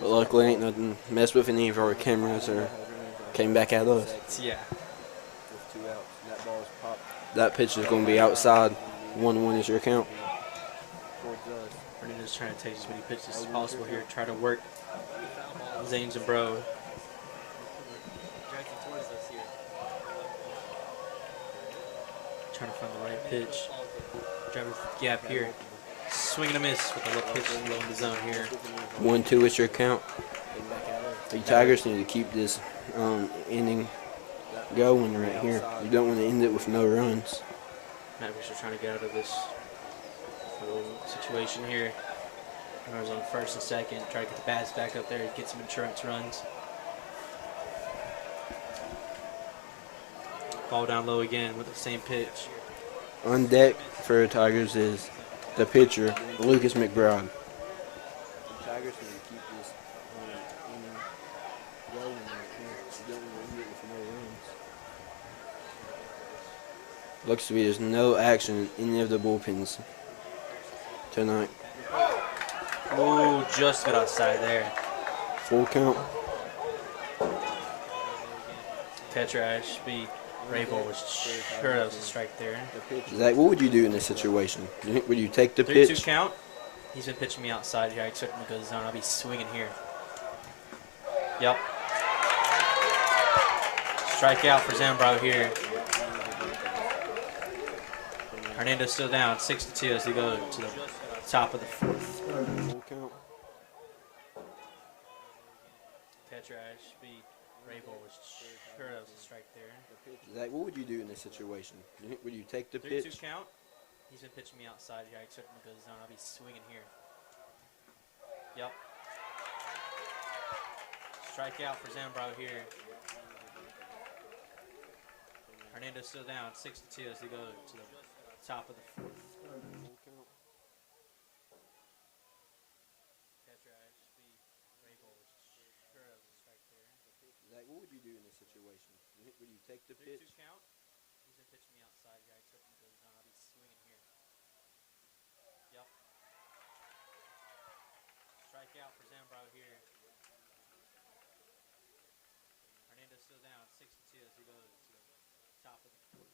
But luckily ain't nothing messed with any of our cameras or came back at us. Yeah. That pitch is going to be outside. 1-1 is your count. Hernando's trying to take as many pitches as possible here. Try to work Zanes and Bro. Trying to find the right pitch. Driving gap here. Swing and a miss with a low pitch low in the zone here. 1-2 is your count. The Tigers need to keep this inning going right here. You don't want to end it with no runs. Mavericks are trying to get out of this little situation here. Runners on first and second. Try to get the bats back up there, get some insurance runs. Ball down low again with the same pitch. On deck for the Tigers is the pitcher, Lucas McBride. The Tigers need to keep this inning going right here. You don't want to end it with no runs. Looks to be there's no action in any of the bullpens tonight. Oh, just got outside there. Full count. Catcher Ashby Rabel was sure that was a strike there. Zach, what would you do in this situation? Would you take the 3-2 pitch? count. He's been pitching me outside here. I expect him to go to the zone. I'll be swinging here. Yep. Strikeout for Zambro here. Hernando's still down 6-2 as they go to the top of the fourth. Full count. Catcher Ashby Rabel was sure that was a strike there. Zach, what would you do in this situation? Would you take the 3-2 pitch? count. He's been pitching me outside here. I expect him to go zone. I'll be swinging here. Yep. Strikeout for Zambro here. Hernando still down 6-2 as they go to the top of the fourth. Catcher Ashby Rabel was sure that was a strike there. Zach, what would you do in this situation? Would you take the 3-2 pitch? count. He's been pitching me outside here. I expect him to go zone. I'll be swinging here. Yep. Strikeout for Zambro here. Hernando still down 6-2 as they go to the top of the fourth.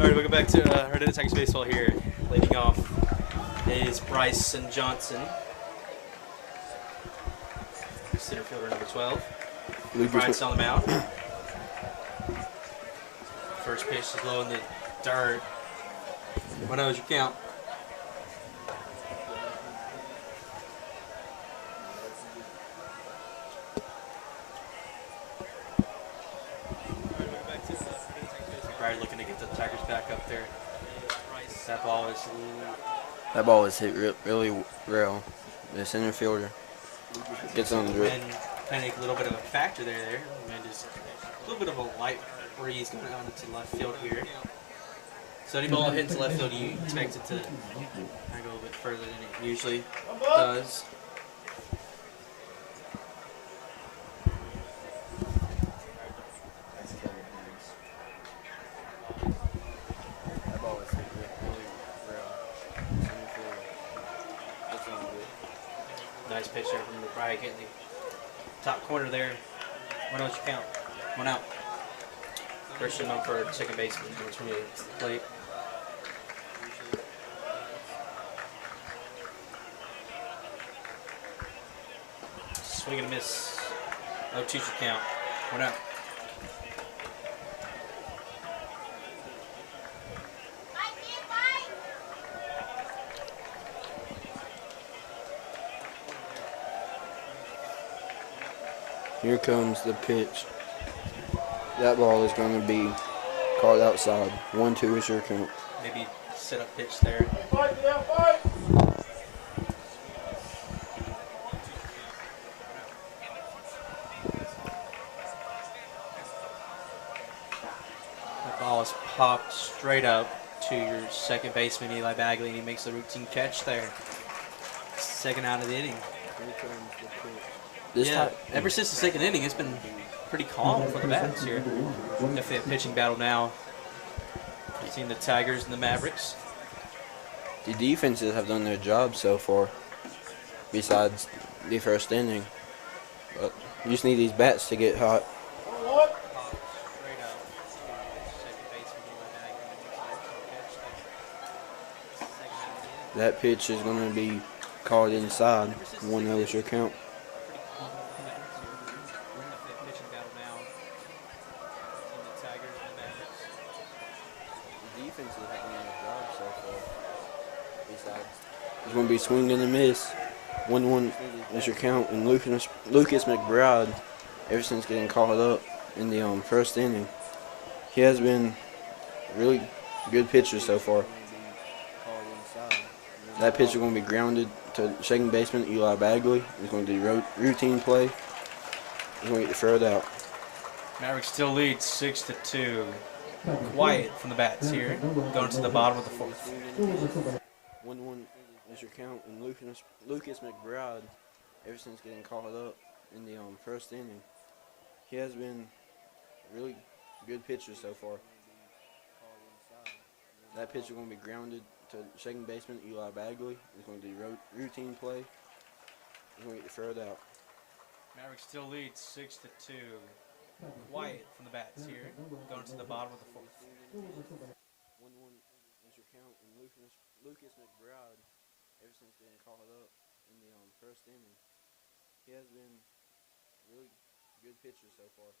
All right, welcome back to Hernando Tigers baseball here. Leading off is Bryson Johnson, center fielder number 12. Bryce on the mound. First pitch is low in the dirt. 1-0 is your count. Brad looking to get the Tigers back up there. That ball is hit really well. The center fielder gets on the drip. And kind of a little bit of a factor there. And just a little bit of a light breeze going on into left field here. So any ball hitting to left field, you expect it to kind of go a little bit further than it usually does. Nice pitch there from McBride getting the top corner there. 1-0 your count. 1 out. Christian Mumford, second baseman, number 28 to the plate. Swing and a miss. 0-2 your count. 1 out. Here comes the pitch. That ball is going to be called outside. 1-2 is your count. Maybe set up pitch there. That ball is popped straight up to your second baseman, Eli Bagley, and he makes the routine catch there. Second out of the inning. Ever since the second inning, it's been pretty calm for the bats here. Definitely a pitching battle now between the Tigers and the Mavericks. The defenses have done their job so far, besides the first inning. But you just need these bats to get hot. That pitch is going to be called inside. 1-0 is your count. It's going to be swing and a miss. 1-1 is your count. And Lucas McBride, ever since getting called up in the first inning, he has been a really good pitcher so far. That pitch is going to be grounded to second baseman Eli Bagley. He's going to do routine play. He's going to get the third out. Mavericks still lead 6-2. quiet from the bats here, going to the bottom of the fourth. 1-1 is your count, and Lucas McBride, ever since getting called up in the first inning, he has been a really good pitcher so far. That pitcher going to be grounded to second baseman Eli Bagley. He's going to do routine play. He's going to get thrown out. Mavericks still lead 6-2. Quiet from the bats here, going to the bottom of the fourth. 1-1 is your count, and Lucas McBride, ever since getting called up in the first inning, he has been a really good pitcher so far.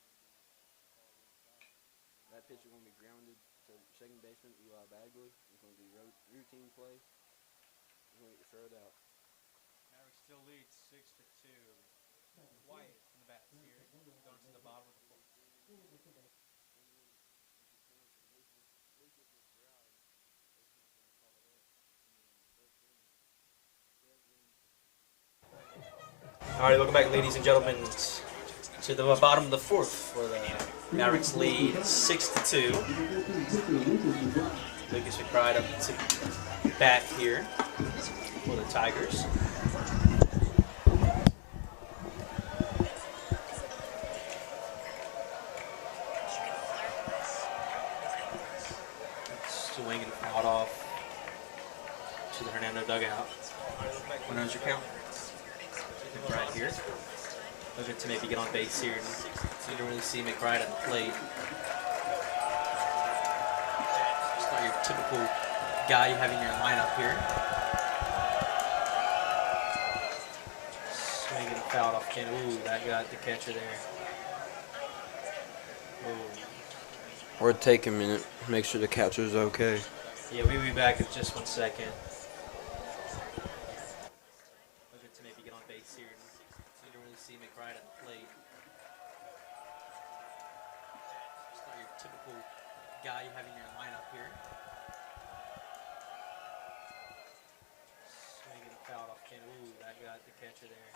That pitcher going to be grounded to second baseman Eli Bagley. He's going to do routine play. He's going to get thrown out. Mavericks still lead 6-2. Quiet from the bats here, going to the bottom of the fourth. All right, welcome back, ladies and gentlemen, to the bottom of the fourth, where the Mavericks lead 6-2. Lucas McBride up to bat here for the Tigers. Swinging out off to the Hernando dugout. What knows your count? McBride here. Looking to maybe get on base here. You don't really see McBride at the plate. It's not your typical guy you have in your lineup here. Swinging foul off Ken. Ooh, that got the catcher there. Ooh. Or take a minute, make sure the catcher's okay. Yeah, we'll be back in just 1 second. Looking to maybe get on base here. You don't really see McBride at the plate. It's not your typical guy you have in your lineup here. Swinging foul off Ken. Ooh, that got the catcher there.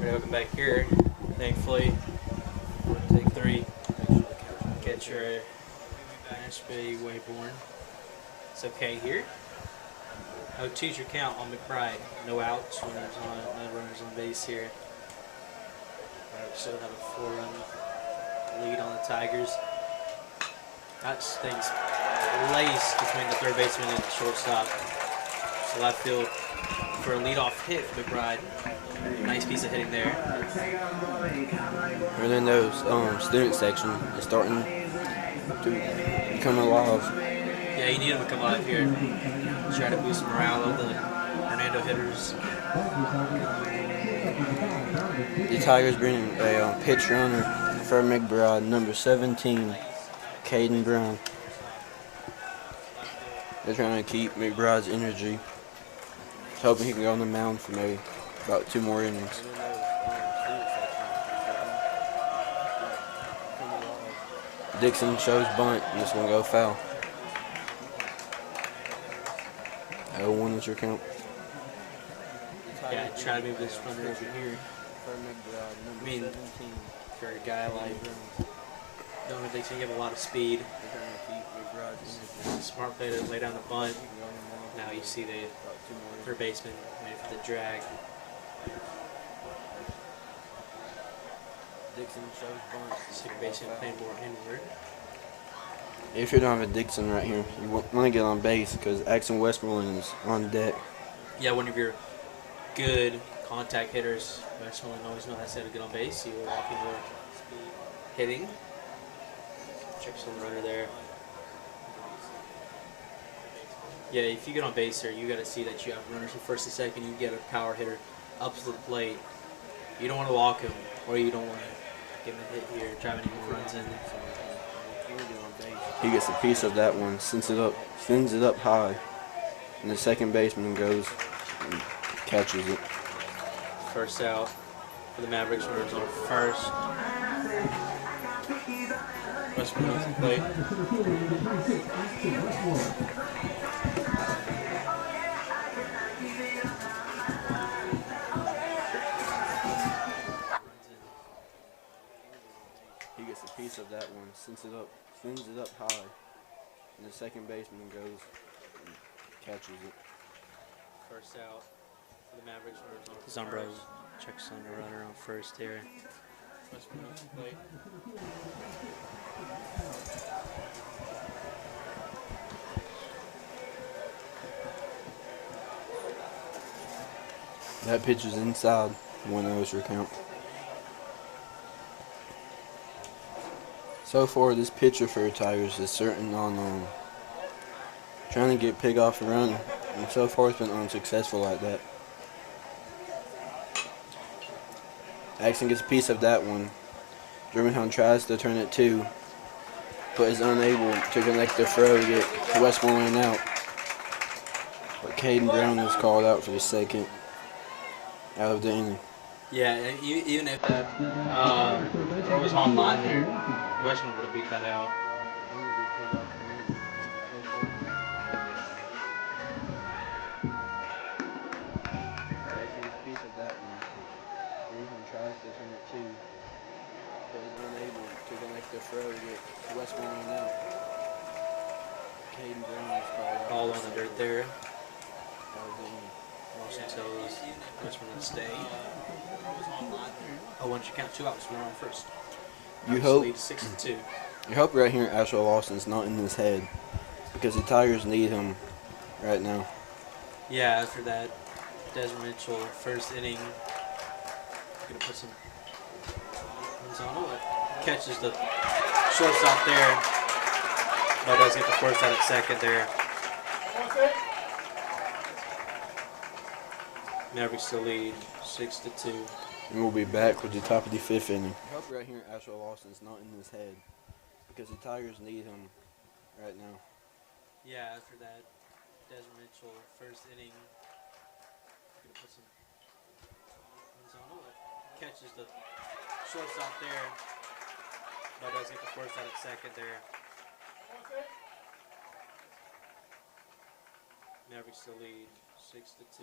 Alright, welcome back here. Thankfully, take three. Catcher Ashby Wayborn. It's okay here. 0-2's your count on McBride. No outs. No runners on base here. Still have a 4-run lead on the Tigers. That stays laced between the third baseman and the shortstop. So left field for a leadoff hit for McBride. Nice piece of hitting there. Hernando's student section is starting to become alive. Yeah, you need him to come alive here. Try to boost morale of the Hernando hitters. The Tigers bring a pitch runner for McBride, number 17, Caden Brown. They're trying to keep McBride's energy. Just hoping he can go on the mound for maybe about 2 more innings. Dixon shows bunt, and this one go foul. 0-1 is your count. Yeah, try to move this runner over here. I mean, for a guy like Donald Dixon, you have a lot of speed. Smart play to lay down the bunt. Now you see the third baseman waiting for the drag. Dixon shows bunt. Second baseman playing more inward. If you don't have a Dixon right here, you want to get on base because Axon Westmoreland is on deck. Yeah, one of your good contact hitters. Westmoreland always knows how to get on base. You were walking more hitting. Checks on the runner there. Yeah, if you get on base here, you got to see that you have runners from first and second. You get a power hitter up to the plate. You don't want to walk him, or you don't want to give him a hit here, drive any more runs in. He gets a piece of that one, sends it up high, and the second baseman goes and catches it. First out for the Mavericks. Runners on first. Westmoreland on the plate. He gets a piece of that one, sends it up high, And the second baseman goes and catches it. First out for the Mavericks. Zumbro checks on the runner on first here. Westman up to the plate. That pitch is inside. 1-0 is your count. So far, this pitcher for the Tigers is certain on trying to get Pig off the run, and so far it's been unsuccessful at that. Axon gets a piece of that one. Germantown tries to turn it 2, but is unable to connect the throw to get Westmoreland out. But Caden Brown is called out for the second out of the inning. Yeah, even if that throw was on line, Westman would have beat that out. Piece of that one. Germantown tries to turn it 2, but is unable to connect the throw to get Westmoreland out. Caden Brown is called out. Ball on the dirt there. Out of the inning. Washington tells Westman to stay. Oh, once you count 2 outs, we're on first. You hope. Lead 6-2. You hope right here Asheville Lawson's not in his head, because the Tigers need him right now. Yeah, after that, Desmond Mitchell first inning. Gonna put some runs on it. Catches the shortstop there, but does get the first out at second there. Mavericks still lead 6-2. And we'll be back with the top of the 5th inning. I hope right here Asheville Lawson's not in his head, because the Tigers need him right now. Yeah, after that, Desmond Mitchell first inning. Gonna put some runs on it. Catches the shortstop there, but does get the first out at second there. Mavericks still lead 6-2.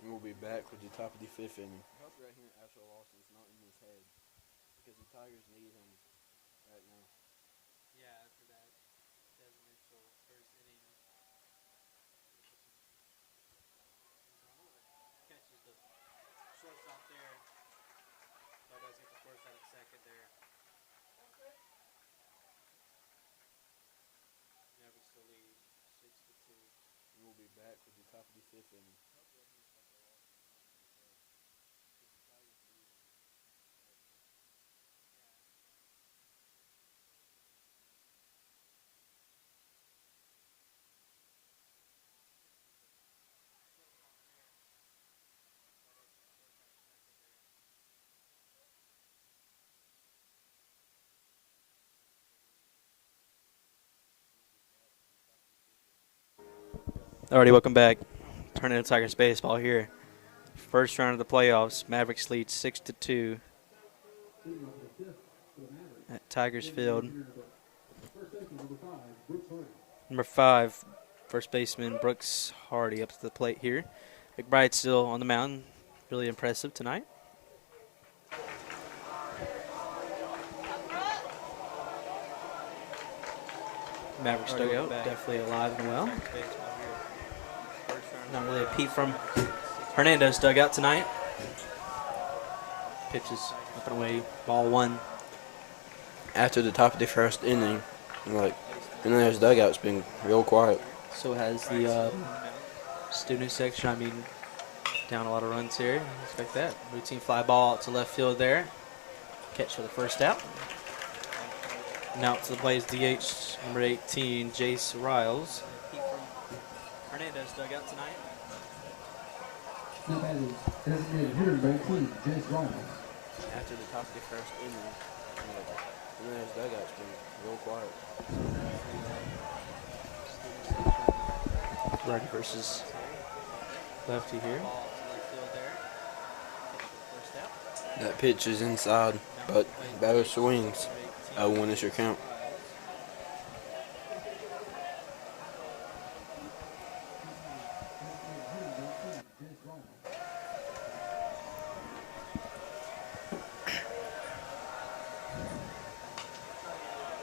And we'll be back with the top of the 5th inning. I hope right here Asheville Lawson's not in his head, because the Tigers need him right now. Yeah, after that, Desmond Mitchell first inning. Catches the shortstop there, but does get the first out at second there. Mavericks still lead 6-2. And we'll be back with the top of the 5th inning. Alrighty, welcome back. Hernando Tigers baseball here. First round of the playoffs. Mavericks lead 6-2 at Tigers Field. Number 5, first baseman Brooks Hardy up to the plate here. McBride's still on the mound. Really impressive tonight. Mavericks dugout definitely alive and well. Not really a peep from Hernando's dugout tonight. Pitches up and away, ball 1. After the top of the 1st inning, Hernando's dugout's been real quiet. So has the student section. I mean, down a lot of runs here. Expect that. Routine fly ball out to left field there. Catch for the first out. Now to the plate is DH number 18, Jace Riles. Hernando's dugout tonight. Now that is designated hitter number 18, Jace Riles. After the top of the 1st inning, Hernando's dugout's been real quiet. Righty versus lefty here. That pitch is inside, but batter swings. 0-1 is your count.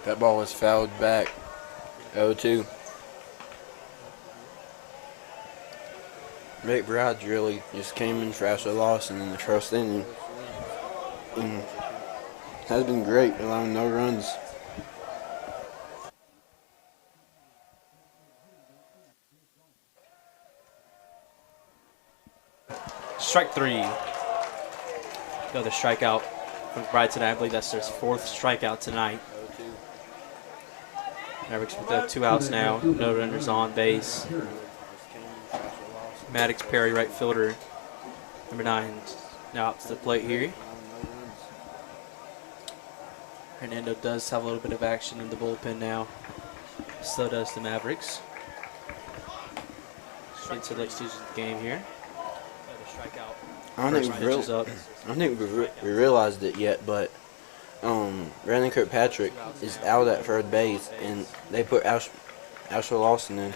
That ball was fouled back. 0-2. McBride really just came in for Ashley Lawson in the first inning and has been great, allowing no runs. Strike three. Another strikeout from McBride tonight. I believe that's their fourth strikeout tonight. Mavericks with the 2 outs now. No runners on base. Maddox Perry, right fielder. Number 9 now up to the plate here. Hernando does have a little bit of action in the bullpen now. So does the Mavericks. Straight to the late stages of the game here. I don't think we realized it yet, but Brandon Kirkpatrick is out at third base, and they put Ashley Lawson in.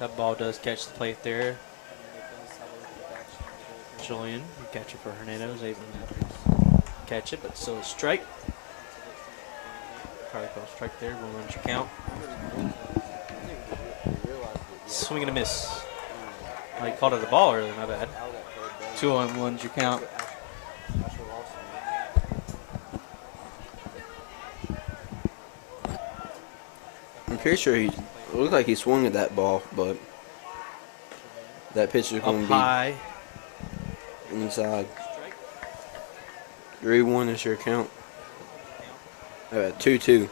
That ball does catch the plate there. Julian, the catcher for Hernando, is able to catch it, but still a strike. Probably call strike there. 1 run your count. Swing and a miss. Oh, he called it the ball earlier, my bad. 2-on-1's your count. I'm pretty sure it looked like he swung at that ball, but that pitch is going to high. be inside. 3-1 is your count. 2-2.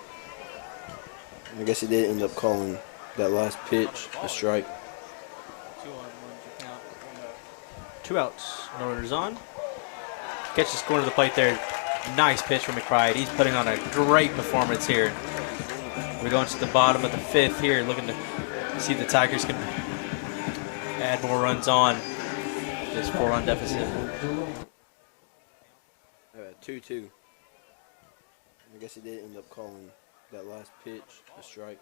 I guess he did end up calling that last pitch a strike. 2-on-1's your count. 2 outs. No runners on. Catches corner of the plate there. Nice pitch from McBride. He's putting on a great performance here. We're going to the bottom of the 5th here, looking to see if the Tigers can add more runs on this 4-run deficit. 2-2. I guess he did end up calling that last pitch a strike.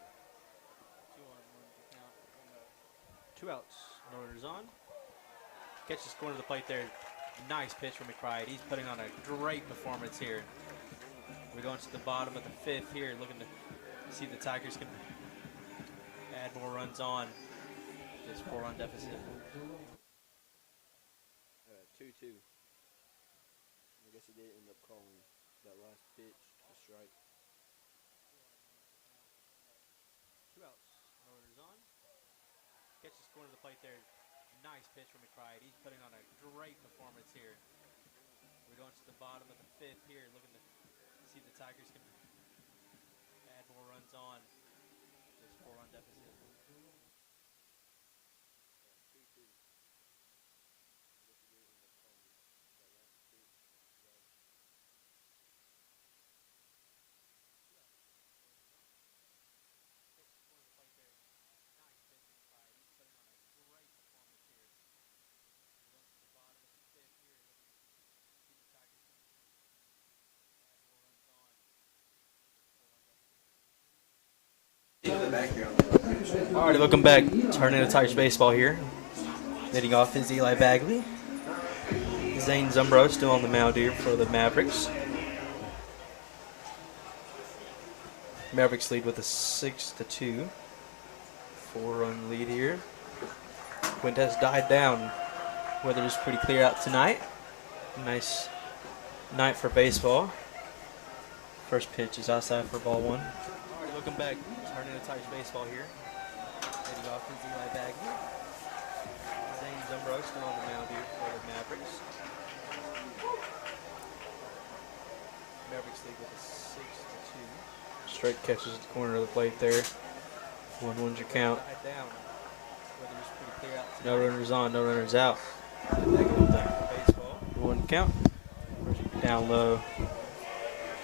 2 outs. No runners on. Catches corner of the plate there. Nice pitch from McBride. He's putting on a great performance here. We're going to the bottom of the 5th here, looking to see if the Tigers can add more runs on this 4-run deficit. 2-2. I guess he did end up calling that last pitch a strike. 2 outs. No runners on. Catches corner of the plate there. Nice pitch from McBride. He's putting on a great performance here. We're going to the bottom of the 5th here, looking to see if the Tigers can add more runs on this 4-run deficit. 2-2. Alright, welcome back. Turning to Tigers baseball here. Leading off is Eli Bagley. Zane Zumbro still on the mound here for the Mavericks. Mavericks lead with a 6-2. 4-run lead here. Wind has died down. Weather is pretty clear out tonight. Nice night for baseball. First pitch is outside for ball 1. Alright, welcome back. Turning to Tigers baseball here. Leading off is Eli Bagley. Zane Zumbro still on the mound here for the Mavericks. Mavericks lead with a 6-2. Strike catches at the corner of the plate there. 1-1's your count. No runners on, no runners out. Baseball. 1 count. Down low.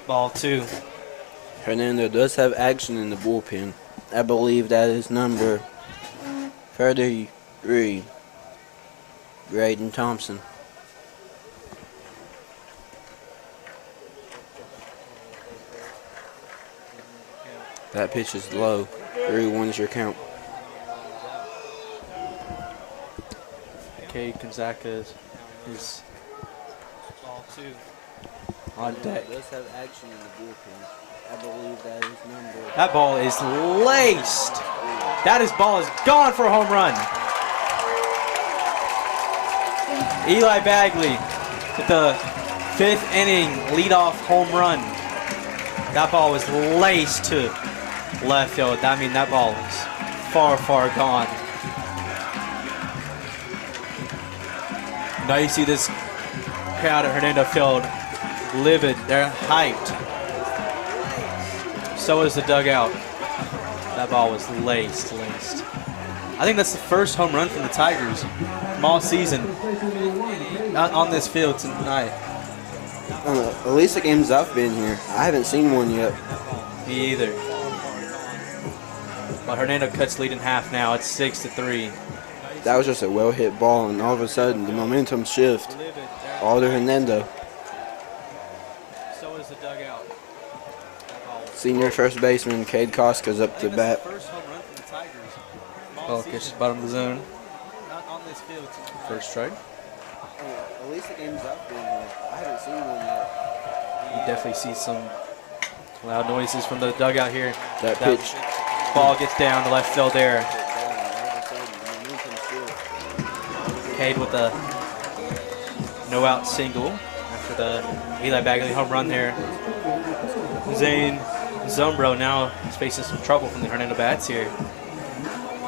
Ball 2. Hernando does have action in the bullpen. I believe that is number 33, Braden Thompson. That pitch is low. 3-1 is your count. Cade Gonzaga is ball 2 on deck. Does have action in the bullpen. I believe that is number. That ball is laced. Ball is gone for a home run. Eli Bagley with the 5th inning leadoff home run. That ball was laced to left field. I mean, that ball is far, far gone. Now you see this crowd at Hernando Field livid. They're hyped. So is the dugout. That ball was laced. I think that's the first home run from the Tigers from all season on this field tonight. At least the games I've been here, I haven't seen one yet. Me either. Well, Hernando cuts lead in half now. It's 6-3. That was just a well-hit ball, and all of a sudden, the momentum shift all to Hernando. So is the dugout. Senior first baseman Cade Koska's up to bat. Oh, catches bottom of the zone. First strike. At least the games I've been here, I haven't seen one yet. You definitely see some loud noises from the dugout here. That pitch. Ball gets down to left field there. Cade with a no-out single after the Eli Bagley home run there. Zane Zumbro now is facing some trouble from the Hernando bats here.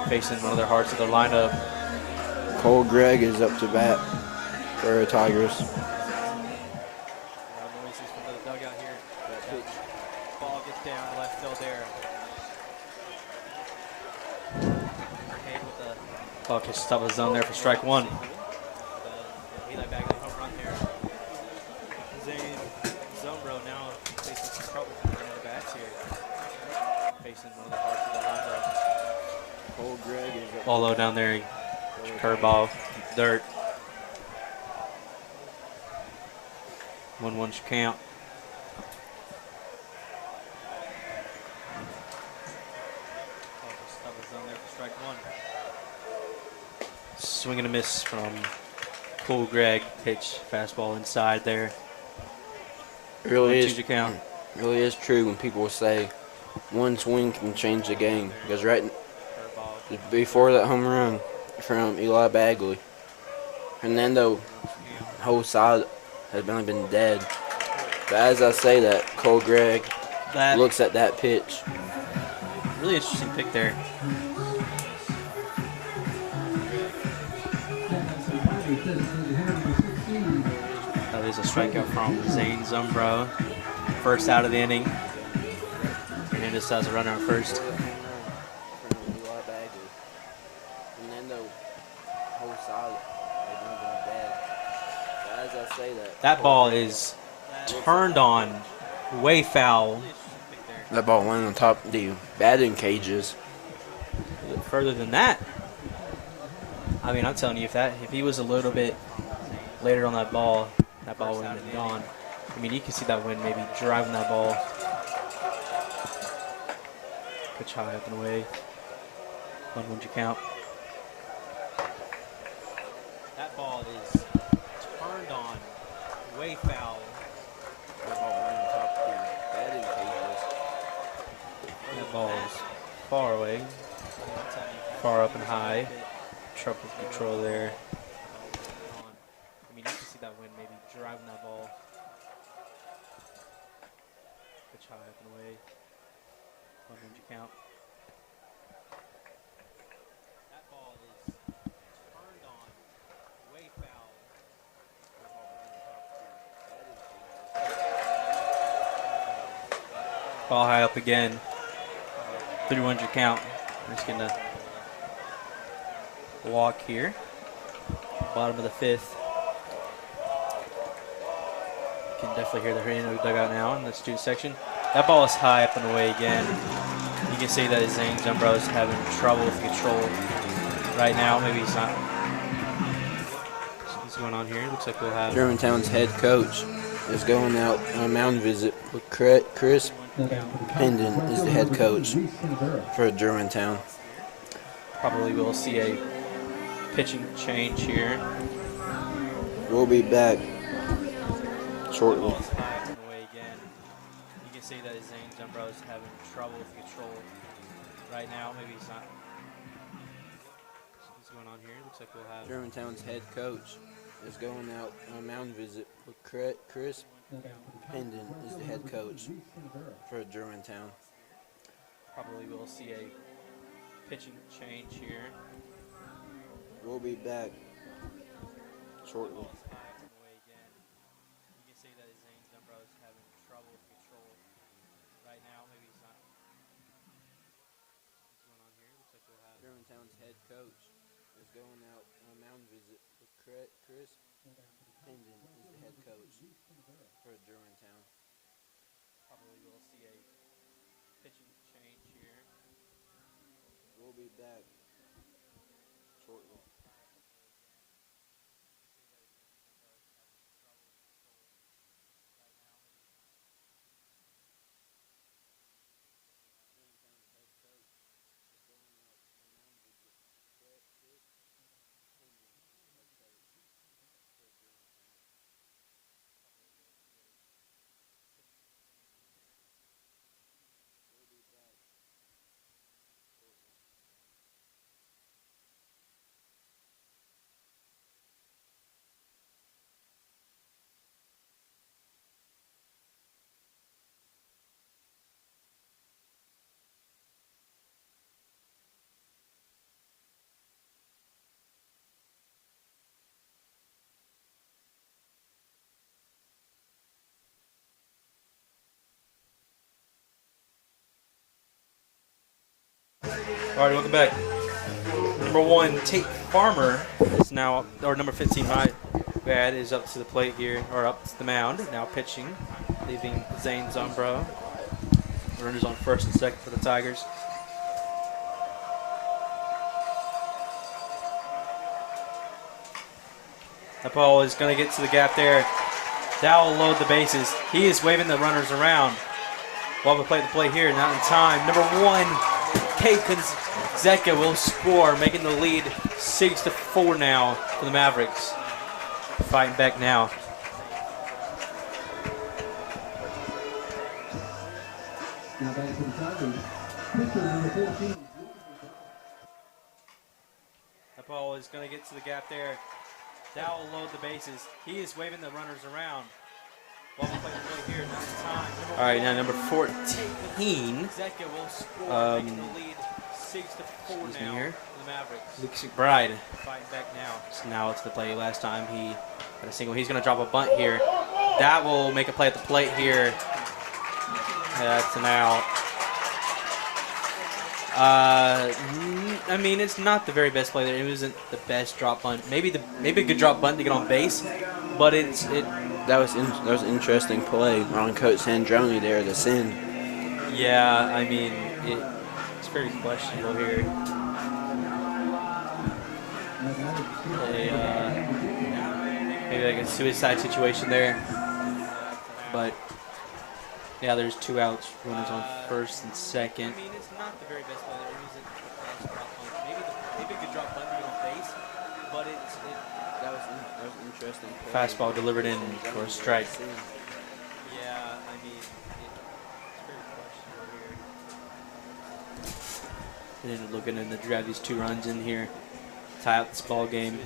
Facing one of their hearts of their lineup. Cole Gregg is up to bat for the Tigers. Loud noises from the dugout here. That pitch. Ball gets down to left field there. Cade with the ball catches top of the zone there for strike one. Eli Bagley home run here. Zane Zumbro now facing some trouble from the Hernando bats here. Facing one of the hearts of their lineup. Cole Gregg is up. Ball low down there. Curveball. Dirt. 1-1 should count. Swing and a miss from Cole Gregg. Pitch, fastball inside there. Really is true when people say one swing can change the game. Because right before that home run from Eli Bagley, Hernando whole side has been dead. But as I say that, Cole Gregg looks at that pitch. Really interesting pick there. That is a strikeout from Zane Zumbro. First out of the inning. Hernandez has a runner at first. Eli Bagley. Hernando whole side has been dead. But as I say that, That ball is turned on, way foul. that ball went on top of the batting cages. Further than that, I mean, I'm telling you, if he was a little bit later on that ball would have been gone. I mean, you can see that wind maybe driving that ball. Pitch high up and away. 1-1 you count. That ball is turned on, way foul. That ball went on top of the batting cages. That ball is far away, far up and high. Trouble with control there. I mean, you can see that wind maybe driving that ball. Pitch high up and away. 1-1 you count. That ball is turned on, way foul. Ball high up again. 3-1 you count. We're just gonna walk here. Bottom of the fifth. You can definitely hear the Hernando dugout now in the student section. That ball is high up and away again. You can see that Zane Zumbro is having trouble with control right now. Maybe he's not. What's going on here? Looks like we'll have Germantown's head coach is going out on a mound visit with Chris Hendon is the head coach for Germantown. probably will see a pitching change here. We'll be back shortly. You can see that Zane Zumbro is having trouble with the control right now. Maybe he's not. What's going on here? Looks like we'll have Germantown's head coach is going out on a mound visit with Chris Pendon is the head coach for Germantown. Probably we'll see a pitching change here. We'll be back shortly. You can see that Zane Zumbro is having trouble with the control right now. Maybe he's not. What's going on here? Looks like we'll have Germantown's head coach is going out on a mound visit with Chris Pendon is the head coach for Germantown. Probably we'll see a pitching change here. We'll be back shortly. All right, welcome back. Number 1, Tate Farmer is now, or number 15, my bad, is up to the plate here, or up to the mound, now pitching, leaving Zane Zumbro. Runners on first and second for the Tigers. That ball is going to get to the gap there. That will load the bases. He is waving the runners around. Well, we play the play here, not in time. Number 1, Kate Zeka will score, making the lead 6-4 now for the Mavericks. Fighting back now. Now back to the Tigers. Pitcher number 14. That ball is going to get to the gap there. That will load the bases. He is waving the runners around. Well, we play the play here, not in time. All right, now number 14. Zeka will score, making the lead 6-4 now here. for the Mavericks. Lucas McBride fighting back now. So now it's the play. Last time he had a single. He's going to drop a bunt here. That will make a play at the plate here. That's an out. I mean, it's not the very best play there. It wasn't the best drop bunt. Maybe a good drop bunt to get on base, but That was an interesting play on Coach Sandroni there, the sin. Yeah, I mean, it's very questionable here. Maybe like a suicide situation there. But yeah, there's 2 outs. Runners on first and second. I mean, it's not the very best play there. It wasn't the best drop bunt. Maybe a good drop bunt to get on base, but That was an interesting play. fastball delivered in for a strike. Yeah, I mean, it's very questionable here. They ended up looking to drive these 2 runs in here, tie out this ball game.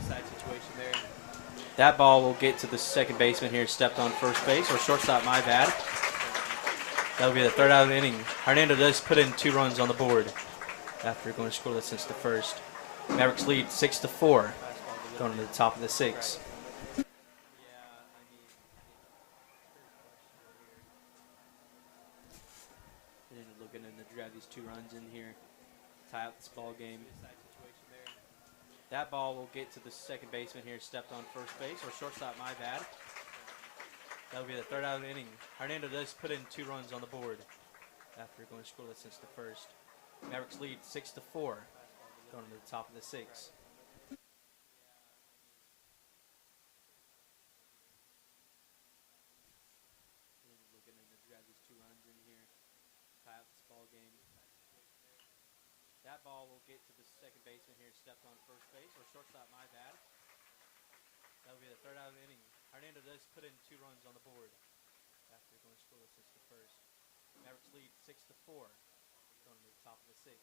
That ball will get to the second baseman here, stepped on first base, or shortstop, my bad. That'll be the 3rd out of the inning. Hernando does put in 2 runs on the board after going scoreless since the first. Mavericks lead 6-4, going to the top of the 6th. They ended up looking to drive these 2 runs in here, tie out this ball game. That ball will get to the second baseman here, stepped on first base, or shortstop, my bad. That'll be the 3rd out of the inning. Hernando does put in 2 runs on the board after going scoreless since the first. Mavericks lead 6-4, going to the top of the 6th. Looking to drive these 2 runs in here, tie out this ball game. That ball will get to the second baseman here, stepped on first base, or shortstop, my bad. That'll be the 3rd out of the inning. Hernando does put in 2 runs on the board after going scoreless since the first. 4. Going to the top of the 6.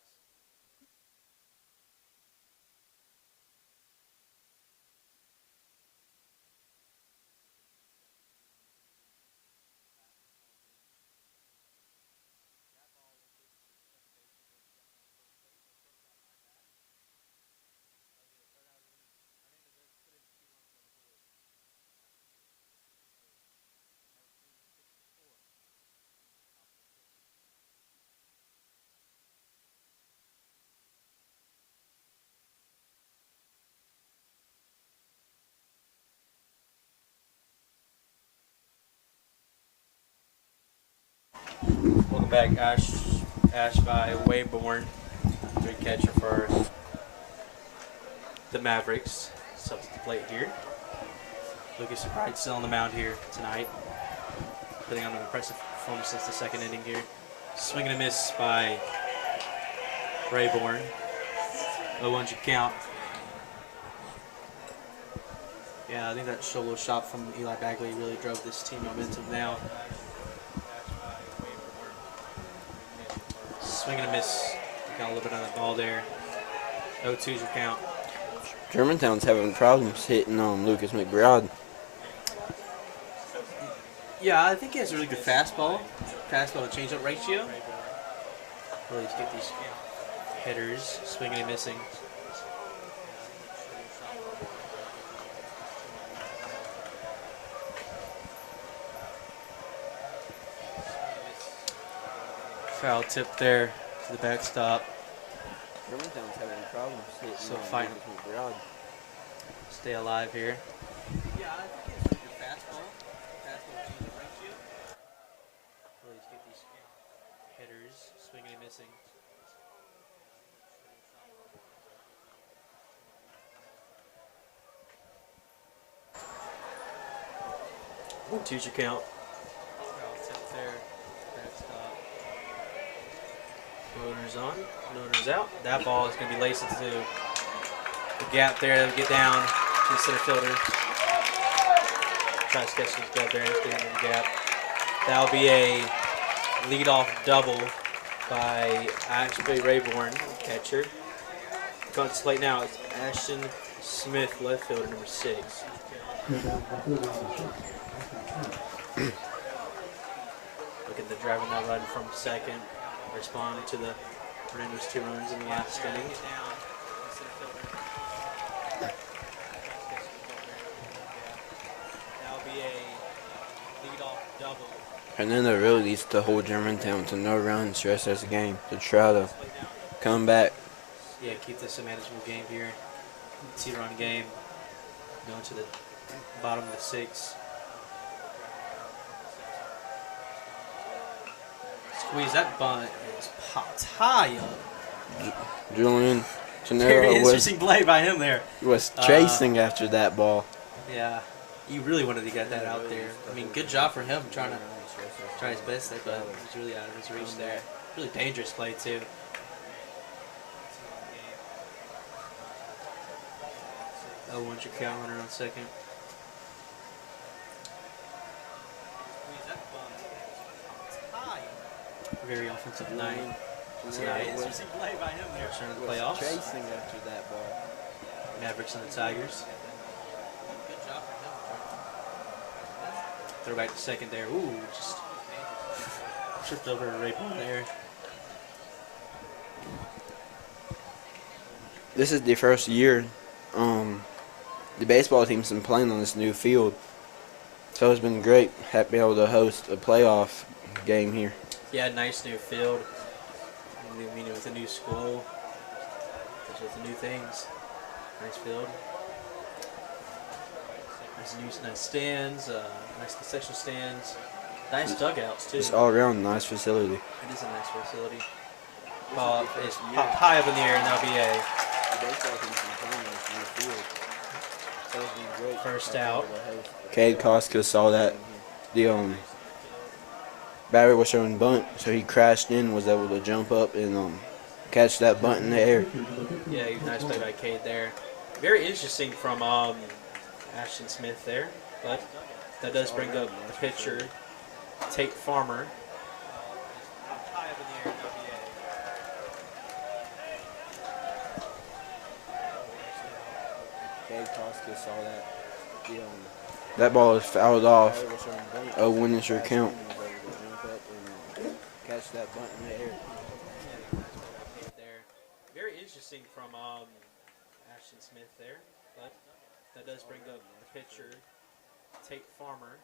Welcome back, Ash by Wayborn, third catcher for the Mavericks. It's up to the plate here. Lucas Wright still on the mound here tonight, putting on an impressive performance since the second inning here. Swing and a miss by Rayborn. 0-1 count. Yeah, I think that solo shot from Eli Bagley really drove this team momentum now. Swing and a miss. Got a little bit on the ball there. 0-2's your count. Germantown's having problems hitting on Lucas McBride. Yeah, I think he has a really good fastball. Fastball to change-up ratio. Really get these hitters swinging and missing. Foul tip there to the backstop. Germantown's having problems hitting So on fighting. Lucas McBride. Stay alive here. Yeah, I think it's a good fastball. Fastball to change-up ratio. Really get these hitters swinging and missing. Two's your count. Foul tip there. Backstop. Loader's on. Loader's out. That ball is going to be laced into the gap there. Get down to the center fielder. Try to sketch his glove there and get into the gap. That'll be a leadoff double by Ashby Rayborn, catcher. Coming to the plate now is Ashton Smith, left fielder, number 6. Look at the driving that run from second, responding to the Hernando's 2 runs in the last inning. That'll be a leadoff double. Hernando really needs to hold Germantown to no runs the rest of this game to try to come back. Yeah, keep this a manageable game here. 2-run game. Going to the bottom of the 6. Squeeze that bunt is popped high up. Julian Very Gennaro interesting play by him there. was chasing after that ball. Yeah, he really wanted to get that out there. I mean, good job for him trying to try his best there, but he's really out of his reach there. Really dangerous play too. Oh, once your count, runner on second. Very offensive night tonight. Interesting play by him there. Return to the playoffs. Chasing after that ball. Mavericks and the Tigers. Good job for him. Throw back to second there. Ooh, just tripped over a Rayborn there. This is the first year the baseball team's been playing on this new field. So it's been great to be able to host a playoff game here. Yeah, nice new field. I mean, with a new school, with the new things. Nice field. Nice stands, nice concession stands, nice dugouts too. It's all around a nice facility. It is a nice facility. Ball is popped high up in the air, and that'll be a first out. Cade Costco saw that the batter was showing bunt, so he crashed in, was able to jump up and catch that bunt in the air. Yeah, nice play by Cade there. Very interesting from Ashton Smith there, but that does bring up the pitcher, Tate Farmer. High up in the air. That ball is fouled off. Oh, when is your count? Catch that bunt in the air. There. Very interesting from Ashton Smith there, but that does bring up the pitcher, Tate Farmer.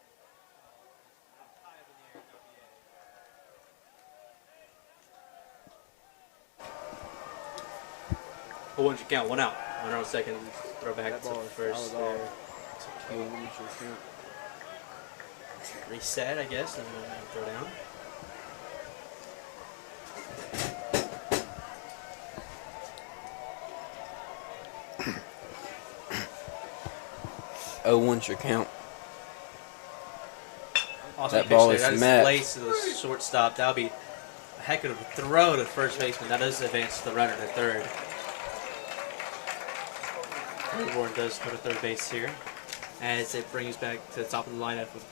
Oh, once you count, one out. 1 on second, throw back to first there. Reset, I guess, and then throw down. Oh, once your count. Also That ball is that met. Lace to the shortstop. That'll be a heck of a throw to first baseman. That does advance the runner to third. Ward does go to third base here, as it brings back to the top of the lineup with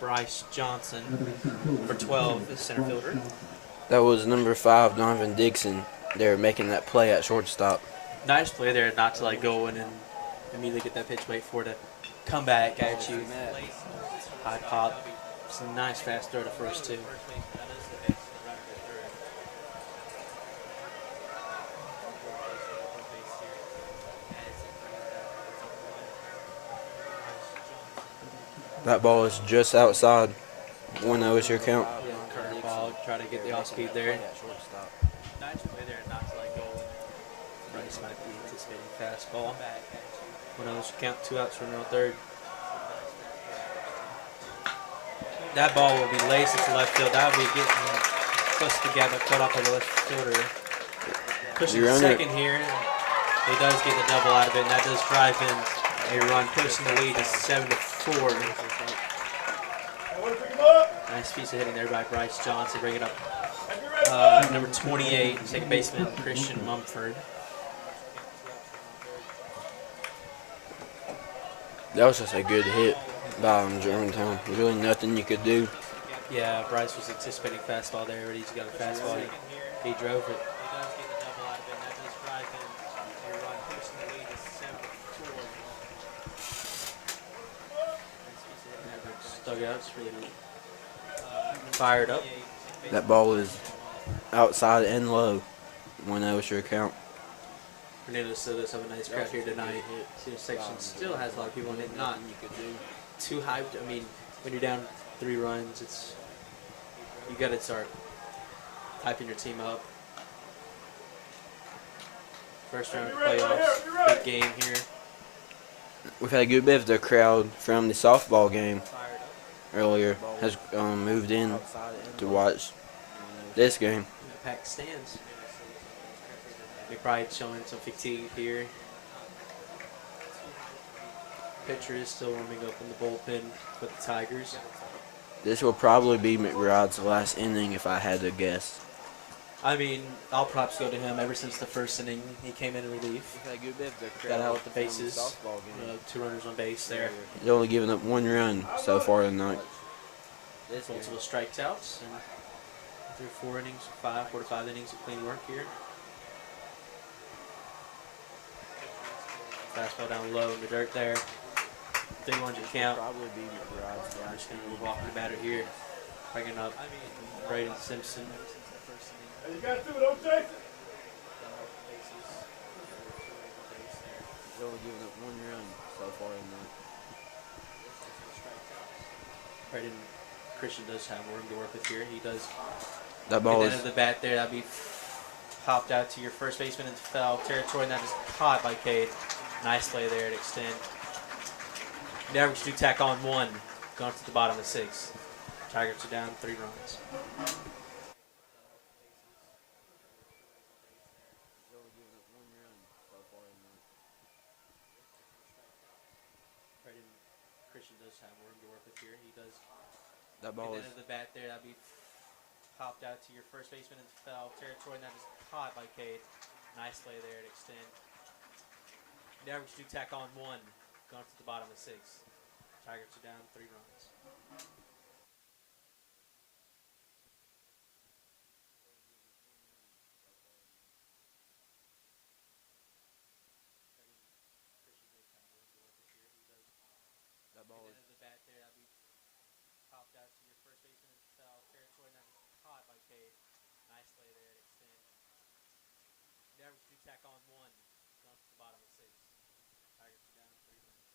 Bryce Johnson for 12, the center fielder. That was number 5, Donovan Dixon. They're making that play at shortstop. Nice play there, not to like go in and immediately get that pitch, wait for it to come back at you. High pop. It's a nice fast throw to first, too. That ball is just outside. 1-0 is your count. Curveball, try to get the off speed there. Nice play there, not to like go in. Bryce might be anticipating fastball. 1-0 is your count, 2 outs, runner on third. That ball will be laced into left field. That will be getting close to the gap, but cut off by the left fielder. Pushing to second here. He does get the double out of it, and that does drive in a run, pushing the lead to 7-4. Nice piece of hitting there by Bryce Johnson, bringing up number 28, second baseman Christian Mumford. That was just a good hit by Germantown. Really nothing you could do. Yeah, Bryce was anticipating fastball there, but he's got a fastball. He drove it. Dugouts really fired up. That ball is outside and low. 1-0 is your count. Hernando still does have a nice crowd here tonight. Senior section still has a lot of people in it. Not too hyped. I mean, when you're down 3 runs, you got to start hyping your team up. First round of playoffs, big game here. We've had a good bit of the crowd from the softball game earlier has moved in to watch this game. Packed stands. McBride showing some fatigue here. Pitcher is still warming up in the bullpen with the Tigers. This will probably be McBride's last inning if I had to guess. I mean, all props go to him. Ever since the first inning, he came in relief. Got out with the bases. 2 runners on base there. He's only given up 1 run so far tonight. Multiple strikeouts. And through 4 innings, 4 to 5 innings of clean work here. Fastball down low in the dirt there. 3-1 count. I'm just going to move off the batter here. Bringing up Braden Simpson. You got to do it, don't chase it. He's only given up 1 run so far tonight. Braden Christian does have room to work with here. He does. That ball at the end of the bat there, that'll be popped out to your first baseman into foul territory, and that is caught by Cade. Nice play there to extend. Mavericks do tack on 1, going to the bottom of 6. Tigers are down 3 runs. Christian does have room to work with here. He does. That ball at the end of the bat there, that'll be popped out to your first baseman into foul territory, and that is caught by Cade. Nice play there to extend. Mavericks do tack on 1, going to the bottom of 6. Tigers are down 3 runs. Okay, nice play there at extent. Mavericks do tack on one down to the bottom of 6. Tigers are down 3 runs.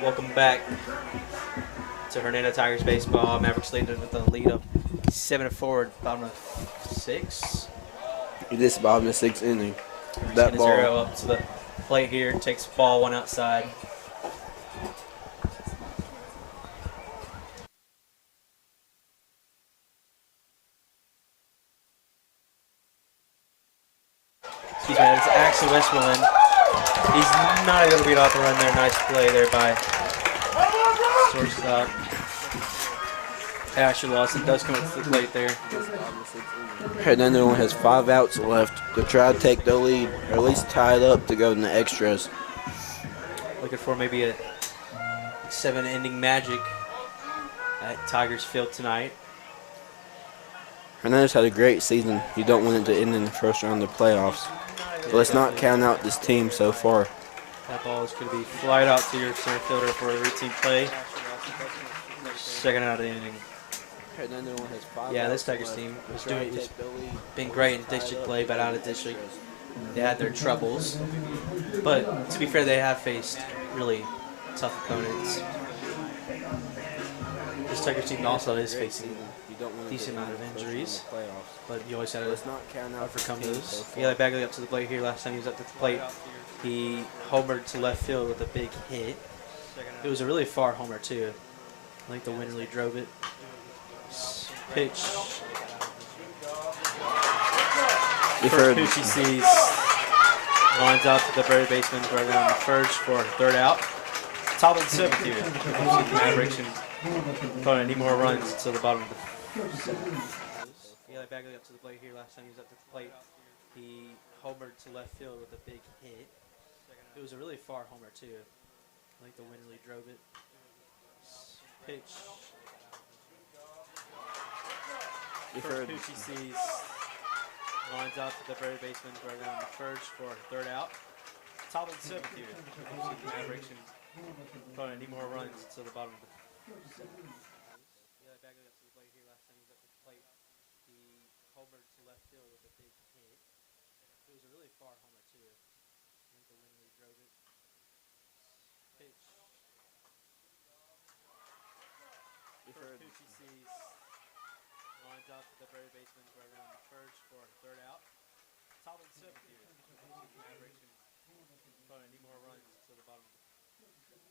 Welcome back to Hernando Tigers baseball. Mavericks lead with a lead of 7-4, bottom of 6. This is bottom of the 6th inning. That ball 0 up to the plate here. Takes ball 1 outside. Excuse me, it's actually Westmoreland. He's not able to beat off the run there. Nice play there by shortstop. Asher Lawson does come up to the plate there. Hernando only has 5 outs left to try to take the lead, or at least tie it up to go in the extras. Looking for maybe a 7-inning magic at Tigers Field tonight. Hernando's had a great season. You don't want it to end in the first round of the playoffs. But let's not count out this team so far. That ball is going to be flied out to your center fielder for a routine play. Second out of the inning. Yeah, this Tigers team has been great in district play, but out of district, they had their troubles. But to be fair, they have faced really tough opponents. This Tigers team also is facing a decent amount of injuries, but you always have to overcome those. Yeah, back up to the plate here. Last time he was up to the plate, he homered to left field with a big hit. It was a really far homer too. I think the wind really drove it. Pitch. Coochie sees. Lines out to the third baseman right around the first for third out. Top of the 7th here. The Mavericks don't need more runs to the bottom of the 7th. Yeah, back up to the plate here. Last time he was up to the plate, he homered to left field with a big hit. It was a really far homer too. I think the wind really drove it. Pitch. Coochie sees. Lines out to the third baseman right around the first for third out. Top of the 7th here. The Mavericks don't need more runs to the bottom of the 7th. Yeah, back up to the plate here. Last time he was up to the plate, he homered to left field with a big hit. It was a really far homer too. I think the wind really drove it. Pitch. Coochie sees. Lines out to the third baseman right around the first for third out. Top of the 7th here. The Mavericks don't need more runs to the bottom of the 7th.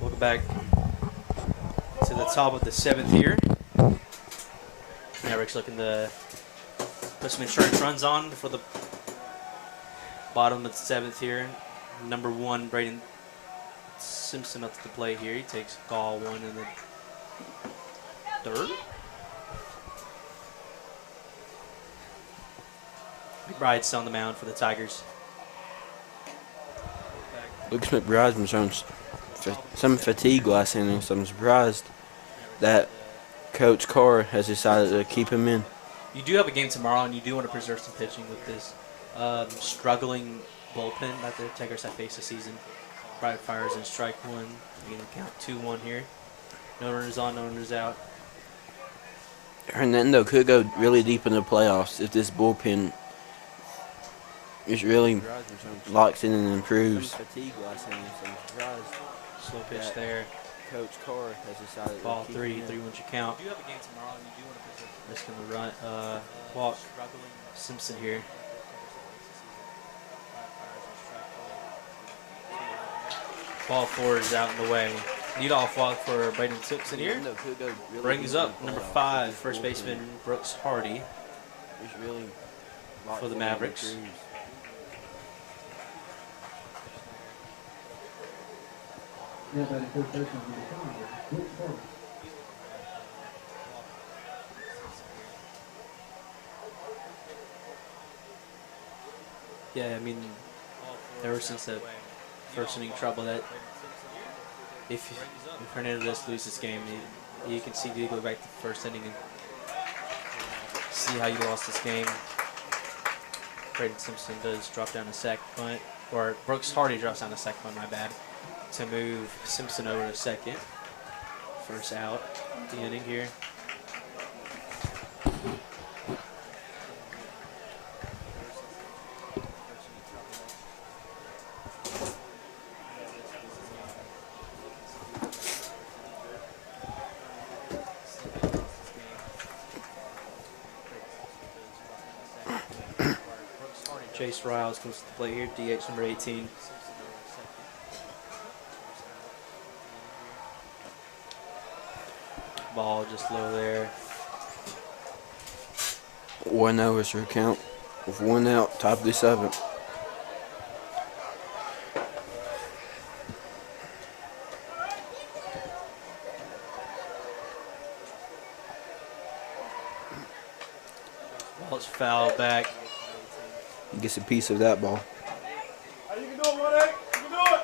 Welcome back to the top of the 7th here. Mavericks looking to put some insurance runs on for the bottom of the 7th here. Number 1, Braden Simpson up to the plate here. He takes ball 1 in the 3rd. McBride's still on the mound for the Tigers. Lucas McBride was showing some fatigue last inning, so I'm surprised that Coach Carr has decided to keep him in. You do have a game tomorrow, and you do want to preserve some pitching with this struggling bullpen that the Tigers have faced this season. Bright fires in strike 1. You're going to count 2-1 here. No runners on, no runners out. Hernando could go really deep in the playoffs if this bullpen just really locks in and improves. Slow pitch there. Coach Carr has decided Ball 3, 3-1 your count. Just going to run, walk Simpson here. Ball 4 is out in the way. Leadoff walk for Braden Simpson here. Brings up number 5, first baseman Brooks Hardy for the Mavericks. Yeah, but first baseman will be fine. Yeah, I mean, ever since the first inning trouble, that if Hernando does lose this game, you can see you go back to the first inning and see how you lost this game. Braden Simpson does drop down a sack bunt, or Brooks Hardy drops down a sack bunt, my bad, to move Simpson over to second. First out the inning here. Chase Riles comes to the plate here, DH number 18. Ball just low there. 1-0 is your count with 1 out, top of the 7th. Ball's fouled back. He gets a piece of that ball. You can do it, 1-8. You can do it.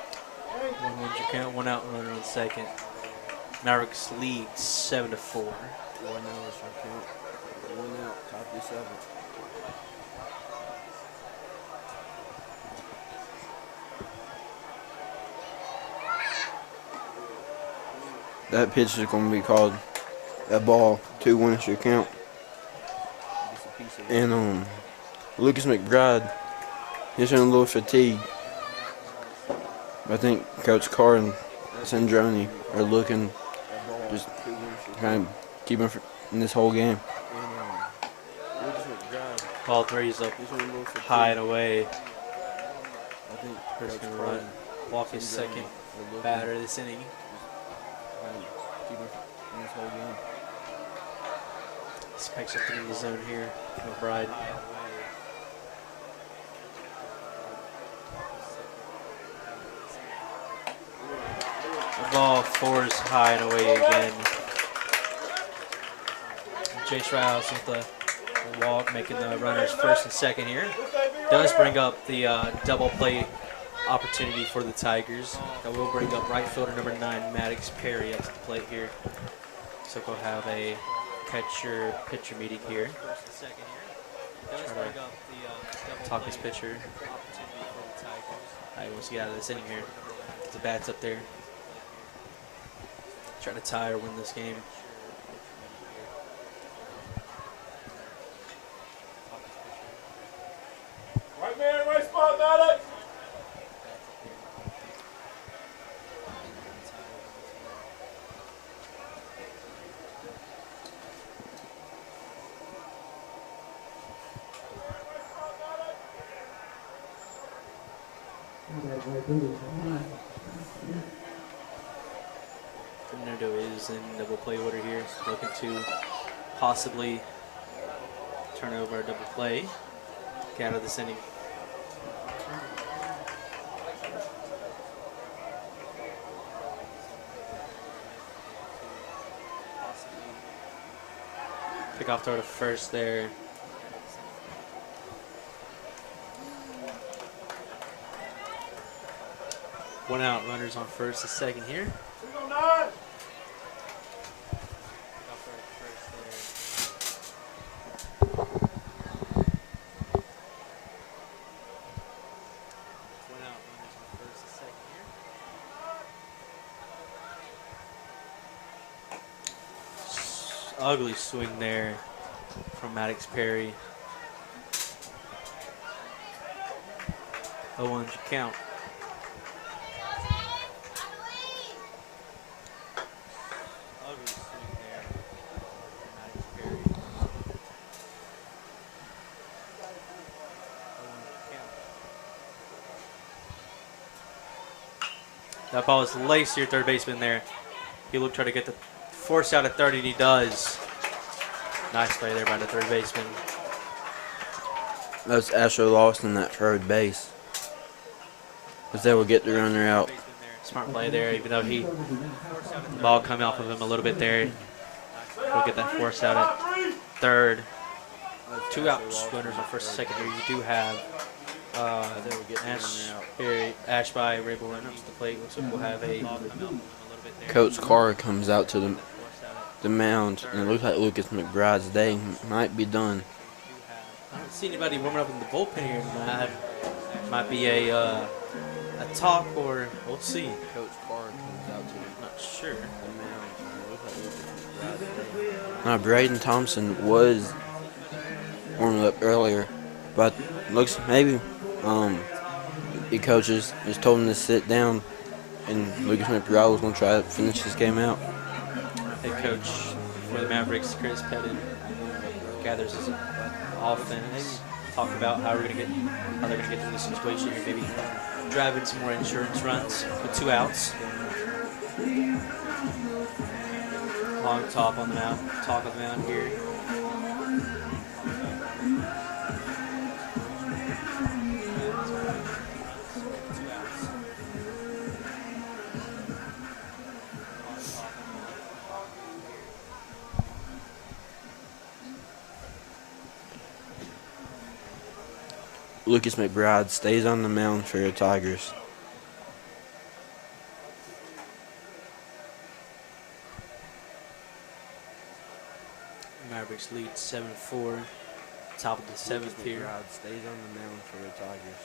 1-1 your count, 1 out, runner on second. Mavericks lead 7-4. 1-0 is your count. 1 out, top of the 7th. That pitch is going to be called that ball. 2-1 is your count. And Lucas McBride, he's showing a little fatigue. I think Coach Carr and Sandroni are looking just kind of keep him in this whole game. Ball 3 is up high and away. First going to run, walk his second batter this inning. Spikes up into the zone here. McBride. The ball 4 is high and away again. Chase Riles with the walk, making the runners first and second here. Does bring up the double play opportunity for the Tigers. That will bring up right fielder number 9, Maddox Perry, up to the plate here. So we'll have a pitcher meeting here. Try to talk his pitcher. He wants to get out of this inning here. The bat's up there. Try to tie or win this game. Right man, right spot, Maddox. Hernando is in double play order here, looking to possibly turn over a double play, get out of this inning. Pick off throw to first there. One out, runners on first, the second here. 309. Ugly swing there from Maddox Perry. 0-1 count. Ugly swing there from Maddox Perry. 0-1 count. That ball is laced to your third baseman there. He looked try to get the force out at third, and he does. Nice play there by the third baseman. That's Asher Lawson at third base. Because they will get the runner out. Smart play there, even though the ball come off of him a little bit there. He'll get that force out at third. 2 out runners on first and second here. You do have Ash by Rabel running up to the plate. Looks like we'll have a Coach Carr comes out to the mound, and it looks like Lucas McBride's day might be done. I don't see anybody warming up in the bullpen here tonight. Might be a talk, or we'll see. Coach Carr comes out to Not sure. the mound, and it looks like Lucas McBride's day. Now, Braden Thompson was warming up earlier, but looks maybe the coaches just told him to sit down, and Lucas McBride was going to try to finish this game out. Head coach for the Mavericks, Chris Pettit, gathers his offense, talk about how they're going to get through this situation here, maybe driving some more insurance runs with 2 outs. Long talk on the mound here. Lucas McBride stays on the mound for the Tigers. Mavericks lead 7-4. Top of the 7th here. McBride stays on the mound for the Tigers.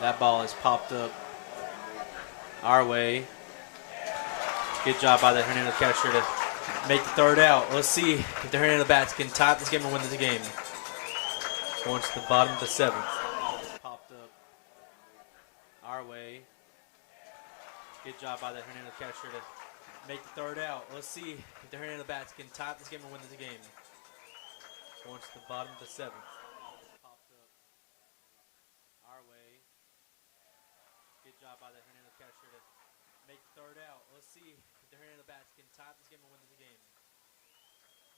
That ball is popped up our way. Good job by the Hernando catcher to make the third out. Let's see if the Hernando bats can tie this game or win this game. Going to the bottom of the 7th. Popped up our way. Good job by the Hernando catcher to make the third out. Let's see if the Hernando bats can tie this game or win this game. Going to the bottom of the 7th. Popped up our way. Good job by the Hernando catcher to make the third out. Let's see if the Hernando bats can tie this game or win this game.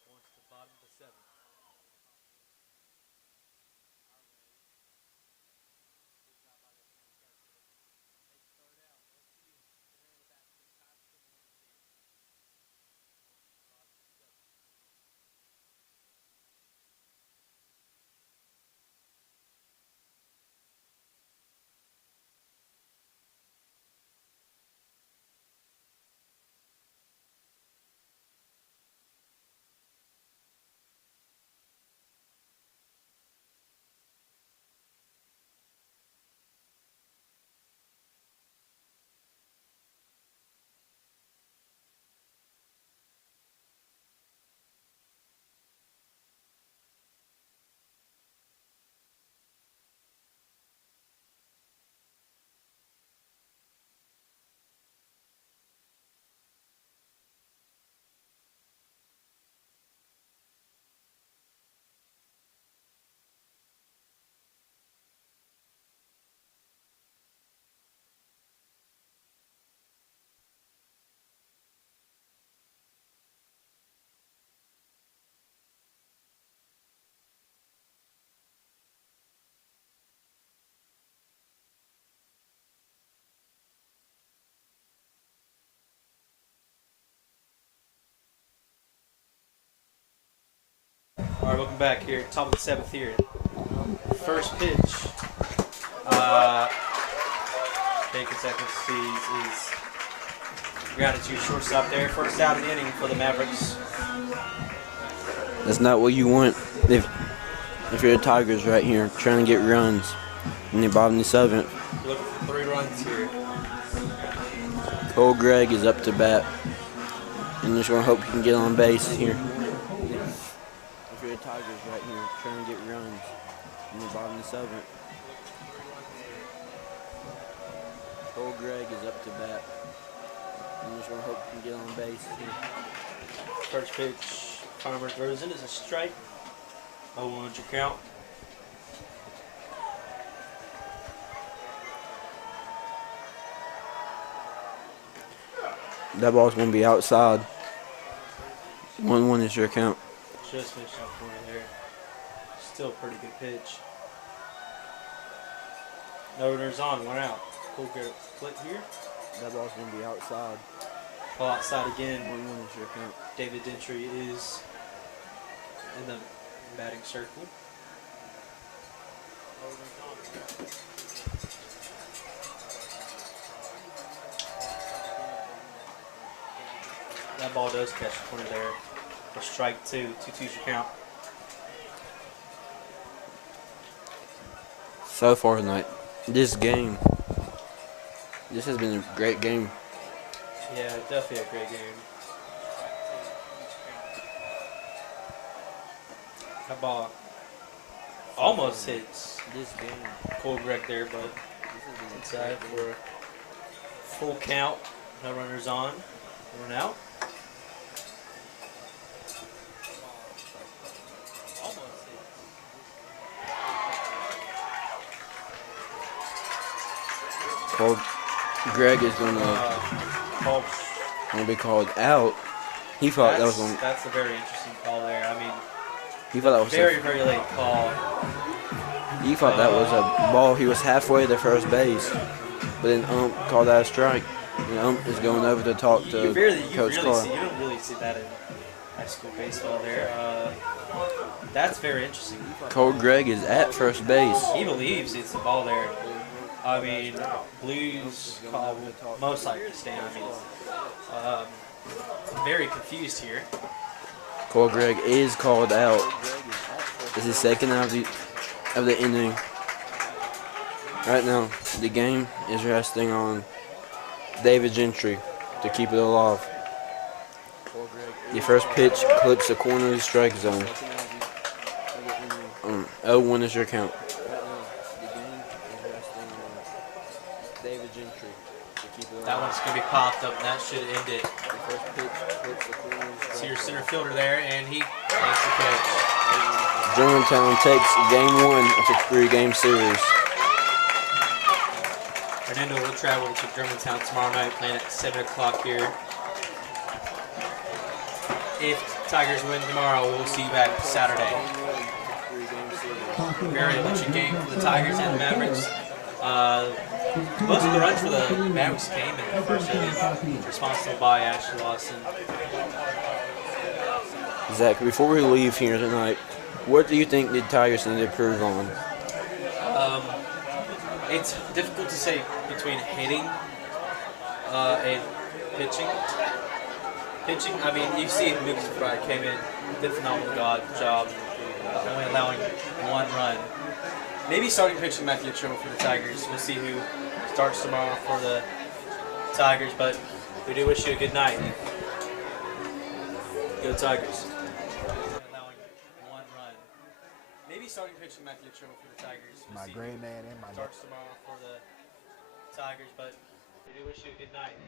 Going to the bottom of the 7th. All right, welcome back here. Top of the 7th here. First pitch. Bacon second sees is gratitude shortstop there. First out of the inning for the Mavericks. That's not what you want if you're the Tigers right here trying to get runs in the bottom of the 7th. Looking for 3 runs here. Cole Gregg is up to bat. And just gonna hope you can get on base here. If you're the Tigers right here, trying to get runs in the bottom of the 7th. Cole Gregg is up to bat. And just gonna hope you can get on base here. First pitch, Farmer throws in is a strike. 0-1 your count. That ball's gonna be outside. 1-1 is your count. Just missed that corner there. Still a pretty good pitch. No runners on, 1 out. Cool good split here. That ball's gonna be outside. Ball outside again. 1-1 is your count. David Gentry is in the batting circle. That ball does catch the corner there. For strike 2, 2-2's your count. So far tonight, this has been a great game. Yeah, definitely a great game. That ball almost hits This game. Cole Gregg there, but inside for a full count. No runners on. 1 out. Cole Gregg is gonna be called out. He thought that was on. That's a very interesting call there. I mean, He thought that was very late call. He thought that was a ball. He was halfway to first base, but then called that a strike. And is going over to talk to Coach Carr. You don't really see that in high school baseball there. That's very interesting. Cole Gregg is at first base. He believes it's the ball there. I mean, Blues call most likely stand. I mean, very confused here. Cole Gregg is called out. This is second out of the inning. Right now, the game is resting on David Gentry to keep it alive. The first pitch clips the corner of the strike zone. 0-1 is your count. That one's going to be popped up, and that should end it. See your center fielder there, and he makes the catch. Germantown takes game 1 of the 3-game series. Hernando will travel to Germantown tomorrow night, playing at 7 o'clock here. If Tigers win tomorrow, we'll see you back Saturday. Very electric game for the Tigers and the Mavericks. Most of the runs for the Mavericks came in the first inning, responsible by Ashley Lawson. Zach, before we leave here tonight, what do you think the Tigers need to improve on? It's difficult to say between hitting and pitching. Pitching, I mean, you see Lucas Fry came in, did a phenomenal job, only allowing 1 run. Maybe starting pitching might be a trouble for the Tigers. We'll see who starts tomorrow for the Tigers, but we do wish you a good night. Go Tigers. Allowing 1 run. Maybe starting pitching might be a trouble for the Tigers. We'll see who starts tomorrow for the Tigers, but we do wish you a good night.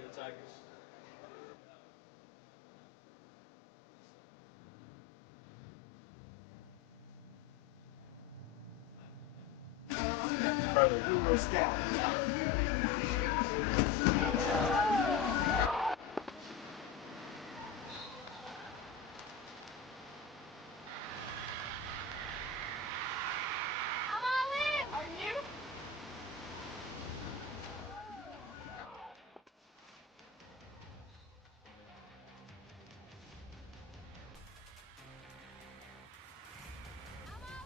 Go Tigers. Brother,